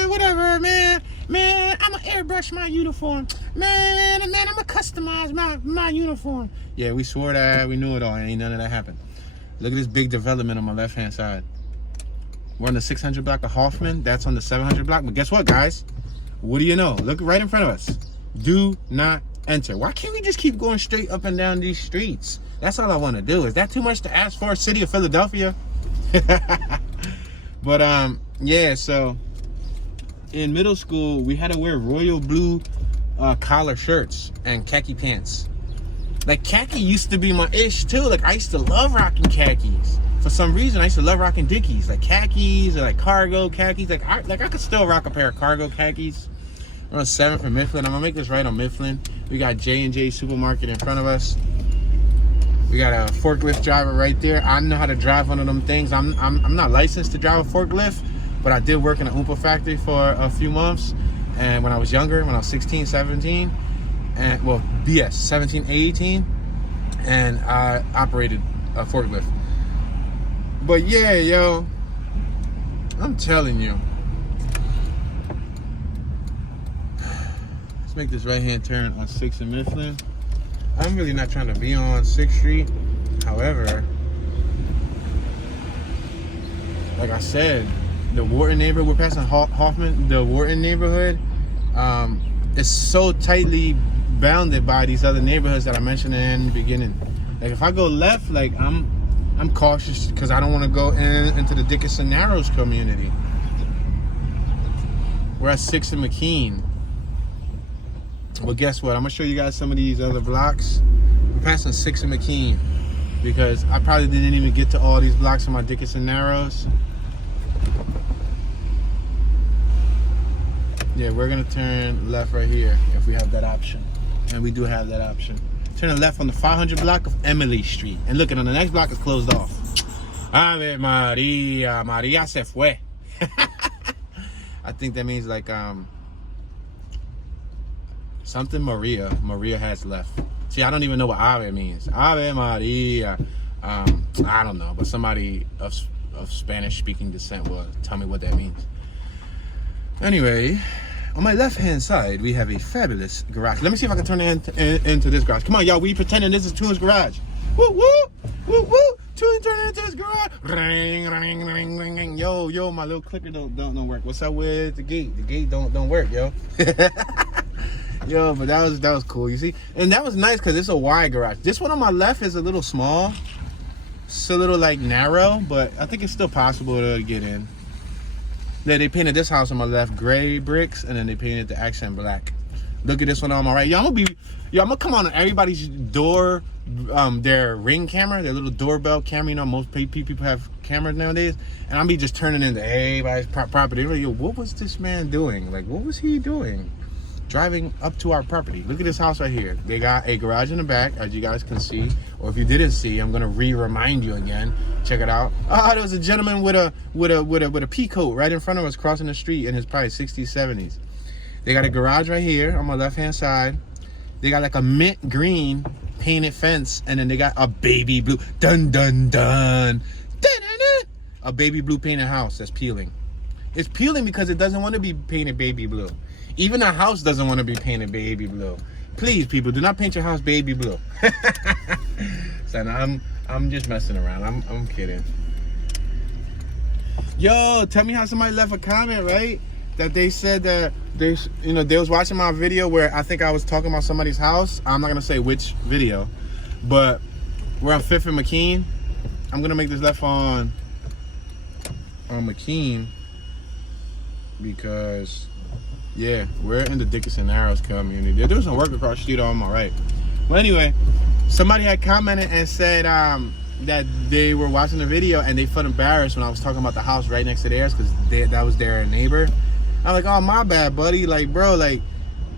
whatever, man, I'm gonna airbrush my uniform. Man, I'm gonna customize my uniform. Yeah, we swore that, we knew it all, and ain't none of that happened. Look at this big development on my left-hand side. We're on the 600 block of Hoffman. That's on the 700 block. But guess what, guys? What do you know? Look right in front of us. Do not enter. Why can't we just keep going straight up and down these streets? That's all I want to do. Is that too much to ask for, city of Philadelphia? But yeah, so in middle school, we had to wear royal blue collar shirts and khaki pants. Like, khaki used to be my ish too. Like, I used to love rocking khakis. For some reason, I used to love rocking Dickies. Like khakis or like cargo khakis. Like I could still rock a pair of cargo khakis. We're on 7th for Mifflin. I'm gonna make this right on Mifflin. We got J&J Supermarket in front of us. We got a forklift driver right there. I know how to drive one of them things. I'm not licensed to drive a forklift, but I did work in an Oompa factory for a few months. And when I was younger, when I was 16, 17, and well, BS, 17, 18, and I operated a forklift. But yeah, yo, I'm telling you. Let's make this right-hand turn on 6th and Mifflin. I'm really not trying to be on 6th Street. However, like I said, the Wharton neighborhood, we're passing Hoffman, the Wharton neighborhood, is so tightly bounded by these other neighborhoods that I mentioned in the beginning. Like if I go left, like I'm cautious because I don't want to go into the Dickinson Narrows community. We're at 6th and McKean. Well, guess what? I'm gonna show you guys some of these other blocks. We're passing 6th and McKean because I probably didn't even get to all these blocks in my Dickinson Narrows. Yeah, we're gonna turn left right here if we have that option, and we do have that option. Turn left on the 500 block of Emily Street, and look, on the next block is closed off. Ave Maria, Maria se fue. I think that means like something Maria has left. See, I don't even know what Ave means. Ave Maria. I don't know, but somebody of Spanish speaking descent will tell me what that means. Anyway, on my left hand side we have a fabulous garage. Let me see if I can turn it into this garage. Come on, y'all, we pretending this is Toon's garage. Woo woo woo woo. Toon turning into his garage. Ring ring ring ring ring. Yo, my little clicker don't work. What's up with the gate? The gate don't work, yo. Yo, but that was cool, you see? And that was nice because it's a wide garage. This one on my left is a little small. It's a little like narrow, but I think it's still possible to get in. Yeah, they painted this house on my left gray bricks, and then they painted the accent black. Look at this one on my right. I'm gonna come on everybody's door, their Ring camera, their little doorbell camera. You know, most people have cameras nowadays, and I'll be just turning into everybody's property. Like, yo, what was this man doing? Like, what was he doing? Driving up to our property. Look at this house right here. They got a garage in the back, as you guys can see. Or if you didn't see, I'm gonna remind you again. Check it out. Oh, there was a gentleman with a pea coat right in front of us crossing the street in his probably 60s, 70s. They got a garage right here on my left hand side. They got like a mint green painted fence, and then they got a baby blue, dun dun dun, dun-dun-dun, a baby blue painted house that's peeling. It's peeling because it doesn't want to be painted baby blue. Even a house doesn't want to be painted baby blue. Please, people, do not paint your house baby blue. So I'm just messing around. I'm kidding. Yo, tell me how somebody left a comment, right? That they said that they was watching my video where I think I was talking about somebody's house. I'm not gonna say which video, but we're on 5th and McKean. I'm gonna make this left on McKean because, yeah, we're in the Dickinson Narrows community. They're doing some work across the street on my right. Well, anyway, somebody had commented and said that they were watching the video and they felt embarrassed when I was talking about the house right next to theirs because that was their neighbor. I'm like, oh, my bad, buddy. Like, bro, like,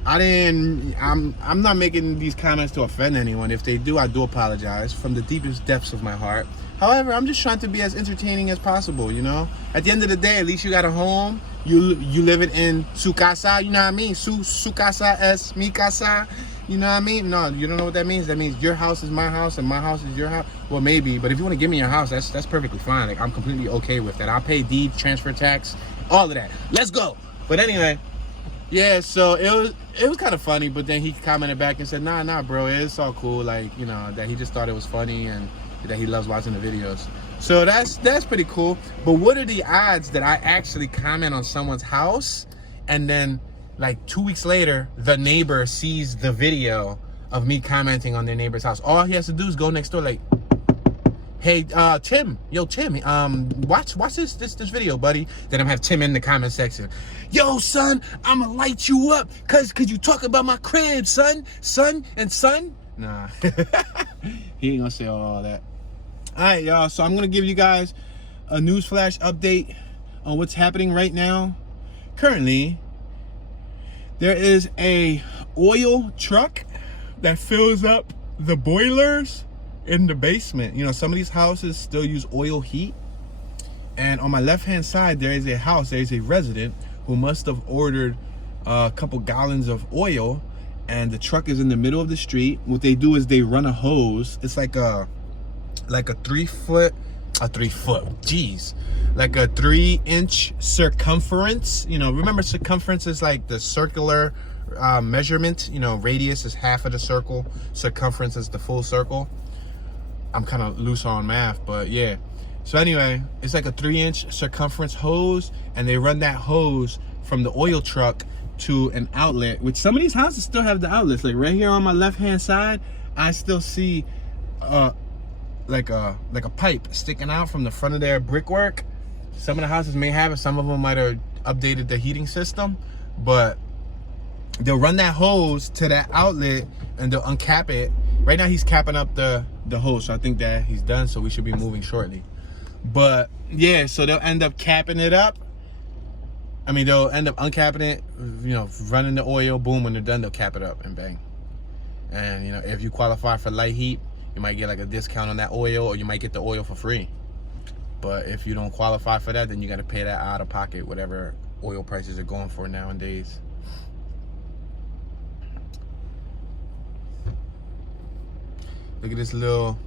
I'm not making these comments to offend anyone. If they do, I do apologize from the deepest depths of my heart. However, I'm just trying to be as entertaining as possible, you know? At the end of the day, at least you got a home. You living in su casa, you know what I mean? Su casa es mi casa. You know what I mean? No, you don't know what that means. That means your house is my house and my house is your house. Well, maybe, but if you want to give me your house, that's perfectly fine. Like, I'm completely okay with that. I'll pay deed, transfer tax, all of that. Let's go. But anyway, yeah, so it was kind of funny, but then he commented back and said, nah, bro, it's all cool. Like, you know, that he just thought it was funny and that he loves watching the videos. So that's pretty cool. But what are the odds that I actually comment on someone's house and then, like, 2 weeks later, the neighbor sees the video of me commenting on their neighbor's house? All he has to do is go next door, like, hey, Tim, watch this video, buddy. Then I'm have Tim in the comment section. Yo, son, I'ma light you up, cause you talk about my crib, son. Nah, he ain't gonna say all that. All right, y'all. So I'm gonna give you guys a newsflash update on what's happening right now. Currently, there is a oil truck that fills up the boilers in the basement. You know, some of these houses still use oil heat. And on my left-hand side, there is a resident who must have ordered a couple gallons of oil, and the truck is in the middle of the street. What they do is they run a hose. It's like a 3 inch circumference. You know, remember, circumference is like the circular measurement. You know, radius is half of the circle, circumference is the full circle. I'm kind of loose on math, but yeah. So anyway, it's like a 3 inch circumference hose, and they run that hose from the oil truck to an outlet, which some of these houses still have the outlets. Like right here on my left-hand side, I still see like a pipe sticking out from the front of their brickwork. Some of the houses may have it. Some of them might have updated the heating system, but they'll run that hose to that outlet and they'll uncap it. Right now he's capping up the hose, so I think that he's done, so we should be moving shortly. But yeah, so they'll end up capping it up. I mean, they'll end up uncapping it, you know, running the oil, boom, when they're done, they'll cap it up and bang. And, you know, if you qualify for light heat, you might get like a discount on that oil, or you might get the oil for free. But if you don't qualify for that, then you got to pay that out of pocket, whatever oil prices are going for nowadays. Look at this little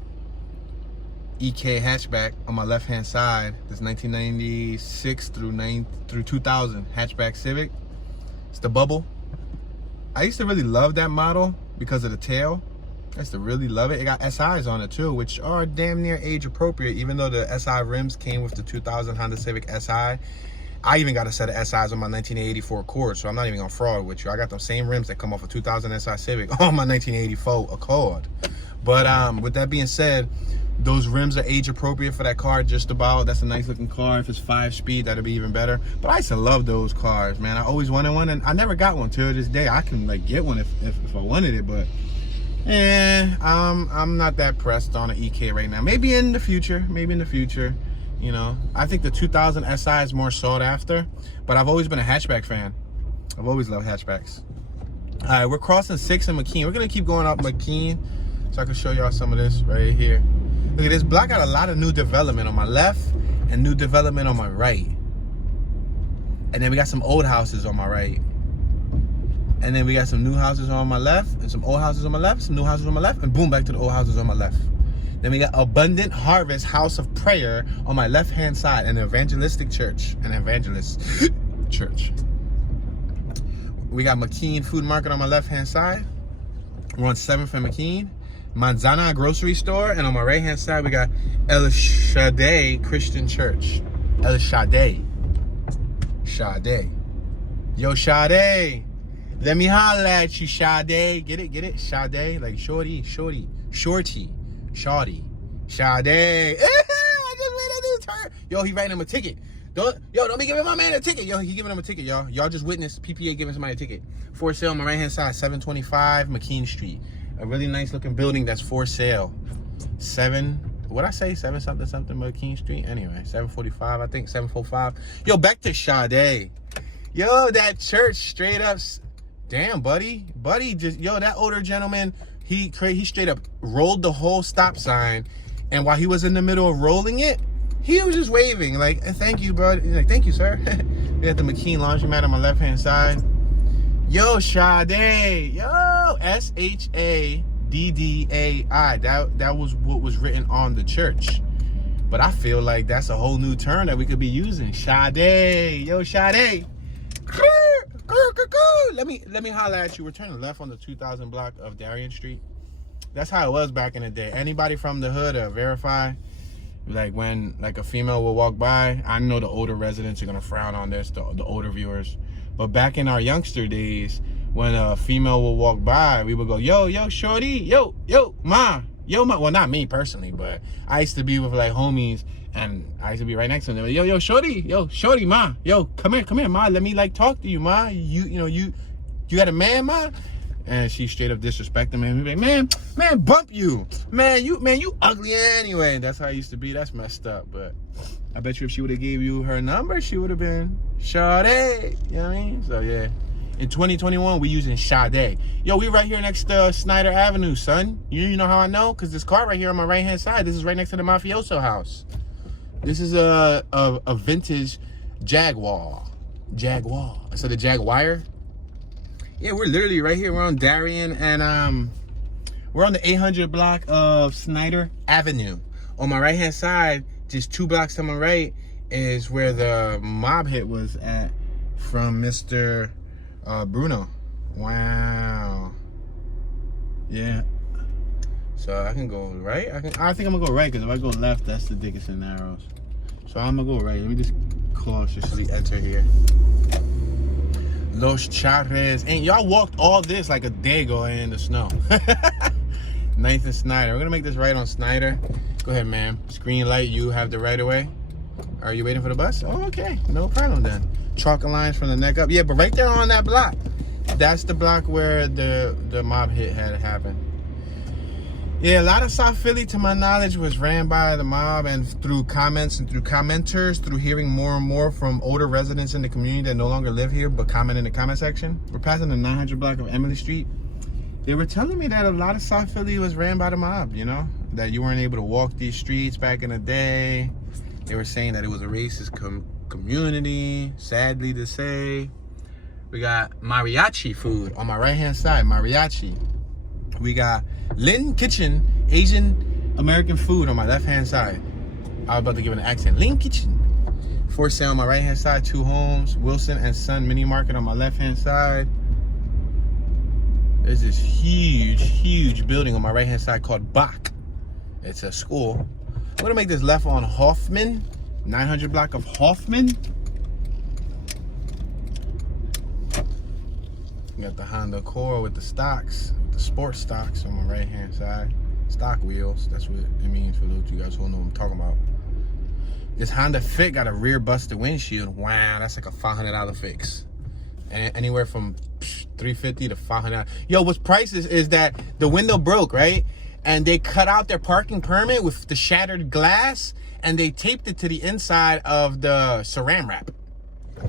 EK hatchback on my left-hand side. This 1996 through 2000 hatchback Civic. It's the bubble. I used to really love that model because of the tail. I used to really love it. It got SIs on it too, which are damn near age appropriate, even though the SI rims came with the 2000 Honda Civic SI. I even got a set of SIs on my 1984 Accord, so I'm not even gonna fraud with you. I got those same rims that come off a 2000 SI Civic on my 1984 Accord. But with that being said, those rims are age appropriate for that car, just about. That's a nice looking car. If it's 5-speed, that'll be even better. But I used to love those cars, man. I always wanted one, and I never got one till this day. I can like get one if I wanted it, but I'm not that pressed on an EK right now. Maybe in the future, you know. I think the 2000 SI is more sought after, but I've always been a hatchback fan. I've always loved hatchbacks. All right, we're crossing 6th and McKean. We're gonna keep going up McKean so I can show y'all some of this right here. Look at this block, got a lot of new development on my left and new development on my right. And then we got some old houses on my right. And then we got some new houses on my left, and some old houses on my left, some new houses on my left, and boom, back to the old houses on my left. Then we got Abundant Harvest House of Prayer on my left-hand side, an evangelistic church, an evangelist church. We got McKean Food Market on my left-hand side. We're on 7th and McKean. Manzana grocery store, and on my right-hand side, we got El Shaddai Christian Church. El Shaddai. Shaddai. Yo, Shaddai. Let me holla at you, Shaddai. Get it? Get it? Shaddai, like shorty, shorty, shorty. Shawty. Sade. I just made a new turn. Yo, he writing him a ticket. Don't be giving my man a ticket. Yo, he giving him a ticket, y'all. Y'all just witnessed PPA giving somebody a ticket. For sale on my right-hand side, 725 McKean Street. A really nice looking building that's for sale. 7 something McKean Street? Anyway, 745, I think, 745. Yo, back to Sade. Yo, that church straight up. Damn, buddy. That older gentleman, he straight up rolled the whole stop sign, and while he was in the middle of rolling it, he was just waving like, "Thank you, bro." He's like, "Thank you, sir." We got the McKean laundromat on my left-hand side. Yo, Sade. Yo, SHADDAI. That was what was written on the church. But I feel like that's a whole new term that we could be using. Sade. Yo, Sade. Let me holler at you. We're turning left on the 2000 block of Darien Street. That's how it was back in the day. Anybody from the hood verify, like when like a female will walk by. I know the older residents are gonna frown on this, the older viewers. But back in our youngster days, when a female will walk by, we would go, yo, shorty, yo, ma. Well, not me personally, but I used to be with like homies, and I used to be right next to them. Yo, shorty, ma. Yo, come here, ma. Let me like talk to you, ma. You got a man, ma? And she straight up disrespecting me. Like, man, bump you. Man, you ugly anyway. And that's how I used to be. That's messed up. But I bet you if she would have gave you her number, she would have been Sade. You know what I mean? So yeah. In 2021, we using Sade. Yo, we right here next to Snyder Avenue, son. You know how I know? Because this car right here on my right-hand side, this is right next to the Mafioso house. This is a vintage Jaguar. So the Jaguar. Yeah, we're literally right here. We're on Darien, and we're on the 800 block of Snyder Avenue. On my right-hand side, just 2 blocks to my right, is where the mob hit was at from Mr. Bruno. Wow. Yeah. So I can go right. I think I'm gonna go right, because if I go left, that's the Dickinson Narrows. So I'm gonna go right. Let me just cautiously enter here. Los Charres. And y'all walked all this like a day ago in the snow. 9th and Snyder. We're gonna make this right on Snyder. Go ahead, ma'am. Screen light, you have the right of way. Are you waiting for the bus? Oh, okay. No problem then. Chalker lines from the neck up. Yeah, but right there on that block. That's the block where the mob hit had happened. Yeah, a lot of South Philly, to my knowledge, was ran by the mob, and through comments and through commenters, through hearing more and more from older residents in the community that no longer live here but comment in the comment section. We're passing the 900 block of Emily Street. They were telling me that a lot of South Philly was ran by the mob, you know? That you weren't able to walk these streets back in the day. They were saying that it was a racist community, sadly to say. We got mariachi food on my right-hand side, mariachi. We got Lin Kitchen, Asian American food on my left-hand side. I was about to give it an accent. Lin Kitchen. For sale on my right-hand side, 2 homes. Wilson and Son Mini Market on my left-hand side. There's this huge building on my right-hand side called Bach. It's a school. I'm gonna make this left on Hoffman, 900 block of Hoffman. Got the Honda Accord with the stocks, the sports stocks on my right-hand side. Stock wheels, that's what it means for those of you guys who don't know what I'm talking about. This Honda Fit got a rear busted windshield. Wow, that's like a $500 fix. And anywhere from $350 to $500. Yo, what's priceless is that the window broke, right? And they cut out their parking permit with the shattered glass, and they taped it to the inside of the saran wrap.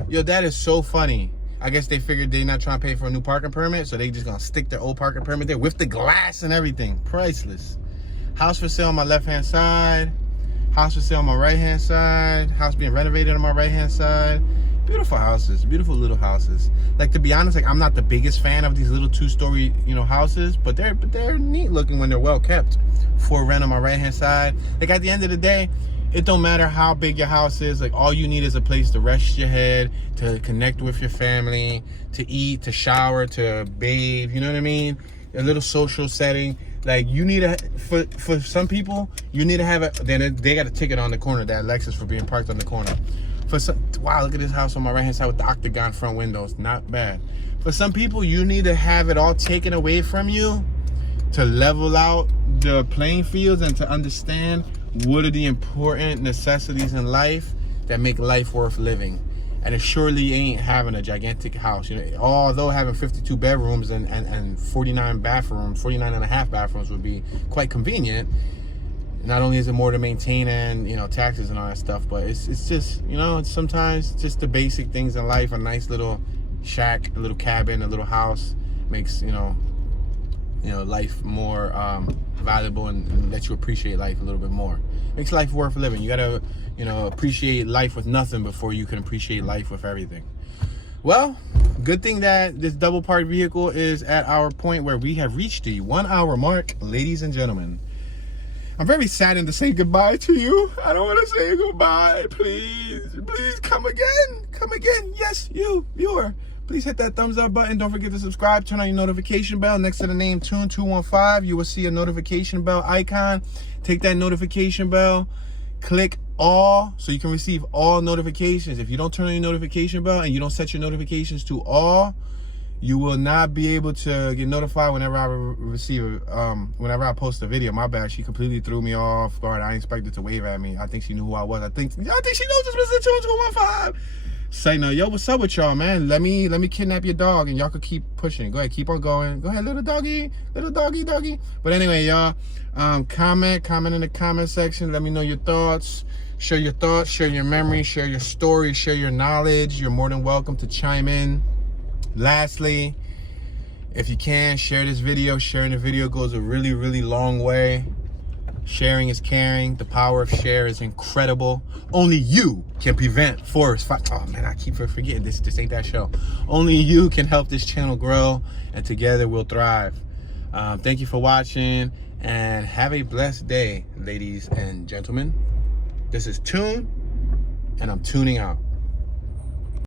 Yo, that is so funny. I guess they figured they're not trying to pay for a new parking permit, so they just gonna stick their old parking permit there with the glass and everything. Priceless. House for sale on my left-hand side. House for sale on my right-hand side. House being renovated on my right-hand side. beautiful houses, beautiful little houses. Like, to be honest, like, I'm not the biggest fan of these little 2-story, you know, houses, but they're neat looking when they're well kept. For rent on my right hand side. Like, at the end of the day, it don't matter how big your house is. Like, all you need is a place to rest your head, to connect with your family, to eat, to shower, to bathe. You know what I mean? A little social setting. Like, you need for some people, you need to have a, then they got a ticket on the corner, that Lexus, for being parked on the corner. For some, wow, look at this house on my right hand side with the octagon front windows. Not bad. For some people, you need to have it all taken away from you to level out the playing fields and to understand what are the important necessities in life that make life worth living. And it surely ain't having a gigantic house. You know, although having 52 bedrooms and 49 bathrooms, 49 and a half bathrooms would be quite convenient. Not only is it more to maintain and, you know, taxes and all that stuff, but it's just, you know, it's sometimes just the basic things in life. A nice little shack, a little cabin, a little house makes, you know, life more valuable and lets you appreciate life a little bit more. Makes life worth living. You gotta, you know, appreciate life with nothing before you can appreciate life with everything. Well, good thing that this double parked vehicle is at our point where we have reached the 1 hour mark, ladies and gentlemen. I'm very saddened to say goodbye to you. I don't want to say goodbye. Please come again. Yes, viewer. Please hit that thumbs up button. Don't forget to subscribe. Turn on your notification bell. Next to the name Tune215, you will see a notification bell icon. Take that notification bell, click all, so you can receive all notifications. If you don't turn on your notification bell and you don't set your notifications to all, you will not be able to get notified whenever I whenever I post a video. My bad, she completely threw me off guard. I expected to wave at me. I think she knew who I was. I think she knows this was the Tune215. Say no, yo, what's up with y'all, man? Let me kidnap your dog and y'all could keep pushing. Go ahead, keep on going. Go ahead, little doggy. But anyway, y'all, comment in the comment section. Let me know your thoughts. Share your thoughts, share your memories, share your stories, share your knowledge. You're more than welcome to chime in. Lastly, if you can, share this video. Sharing the video goes a really, really long way. Sharing is caring. The power of share is incredible. Only you can prevent forest fire. Oh man, I keep forgetting this ain't that show. Only you can help this channel grow, and together we'll thrive. Thank you for watching, and have a blessed day, ladies and gentlemen. This is Tune, and I'm tuning out.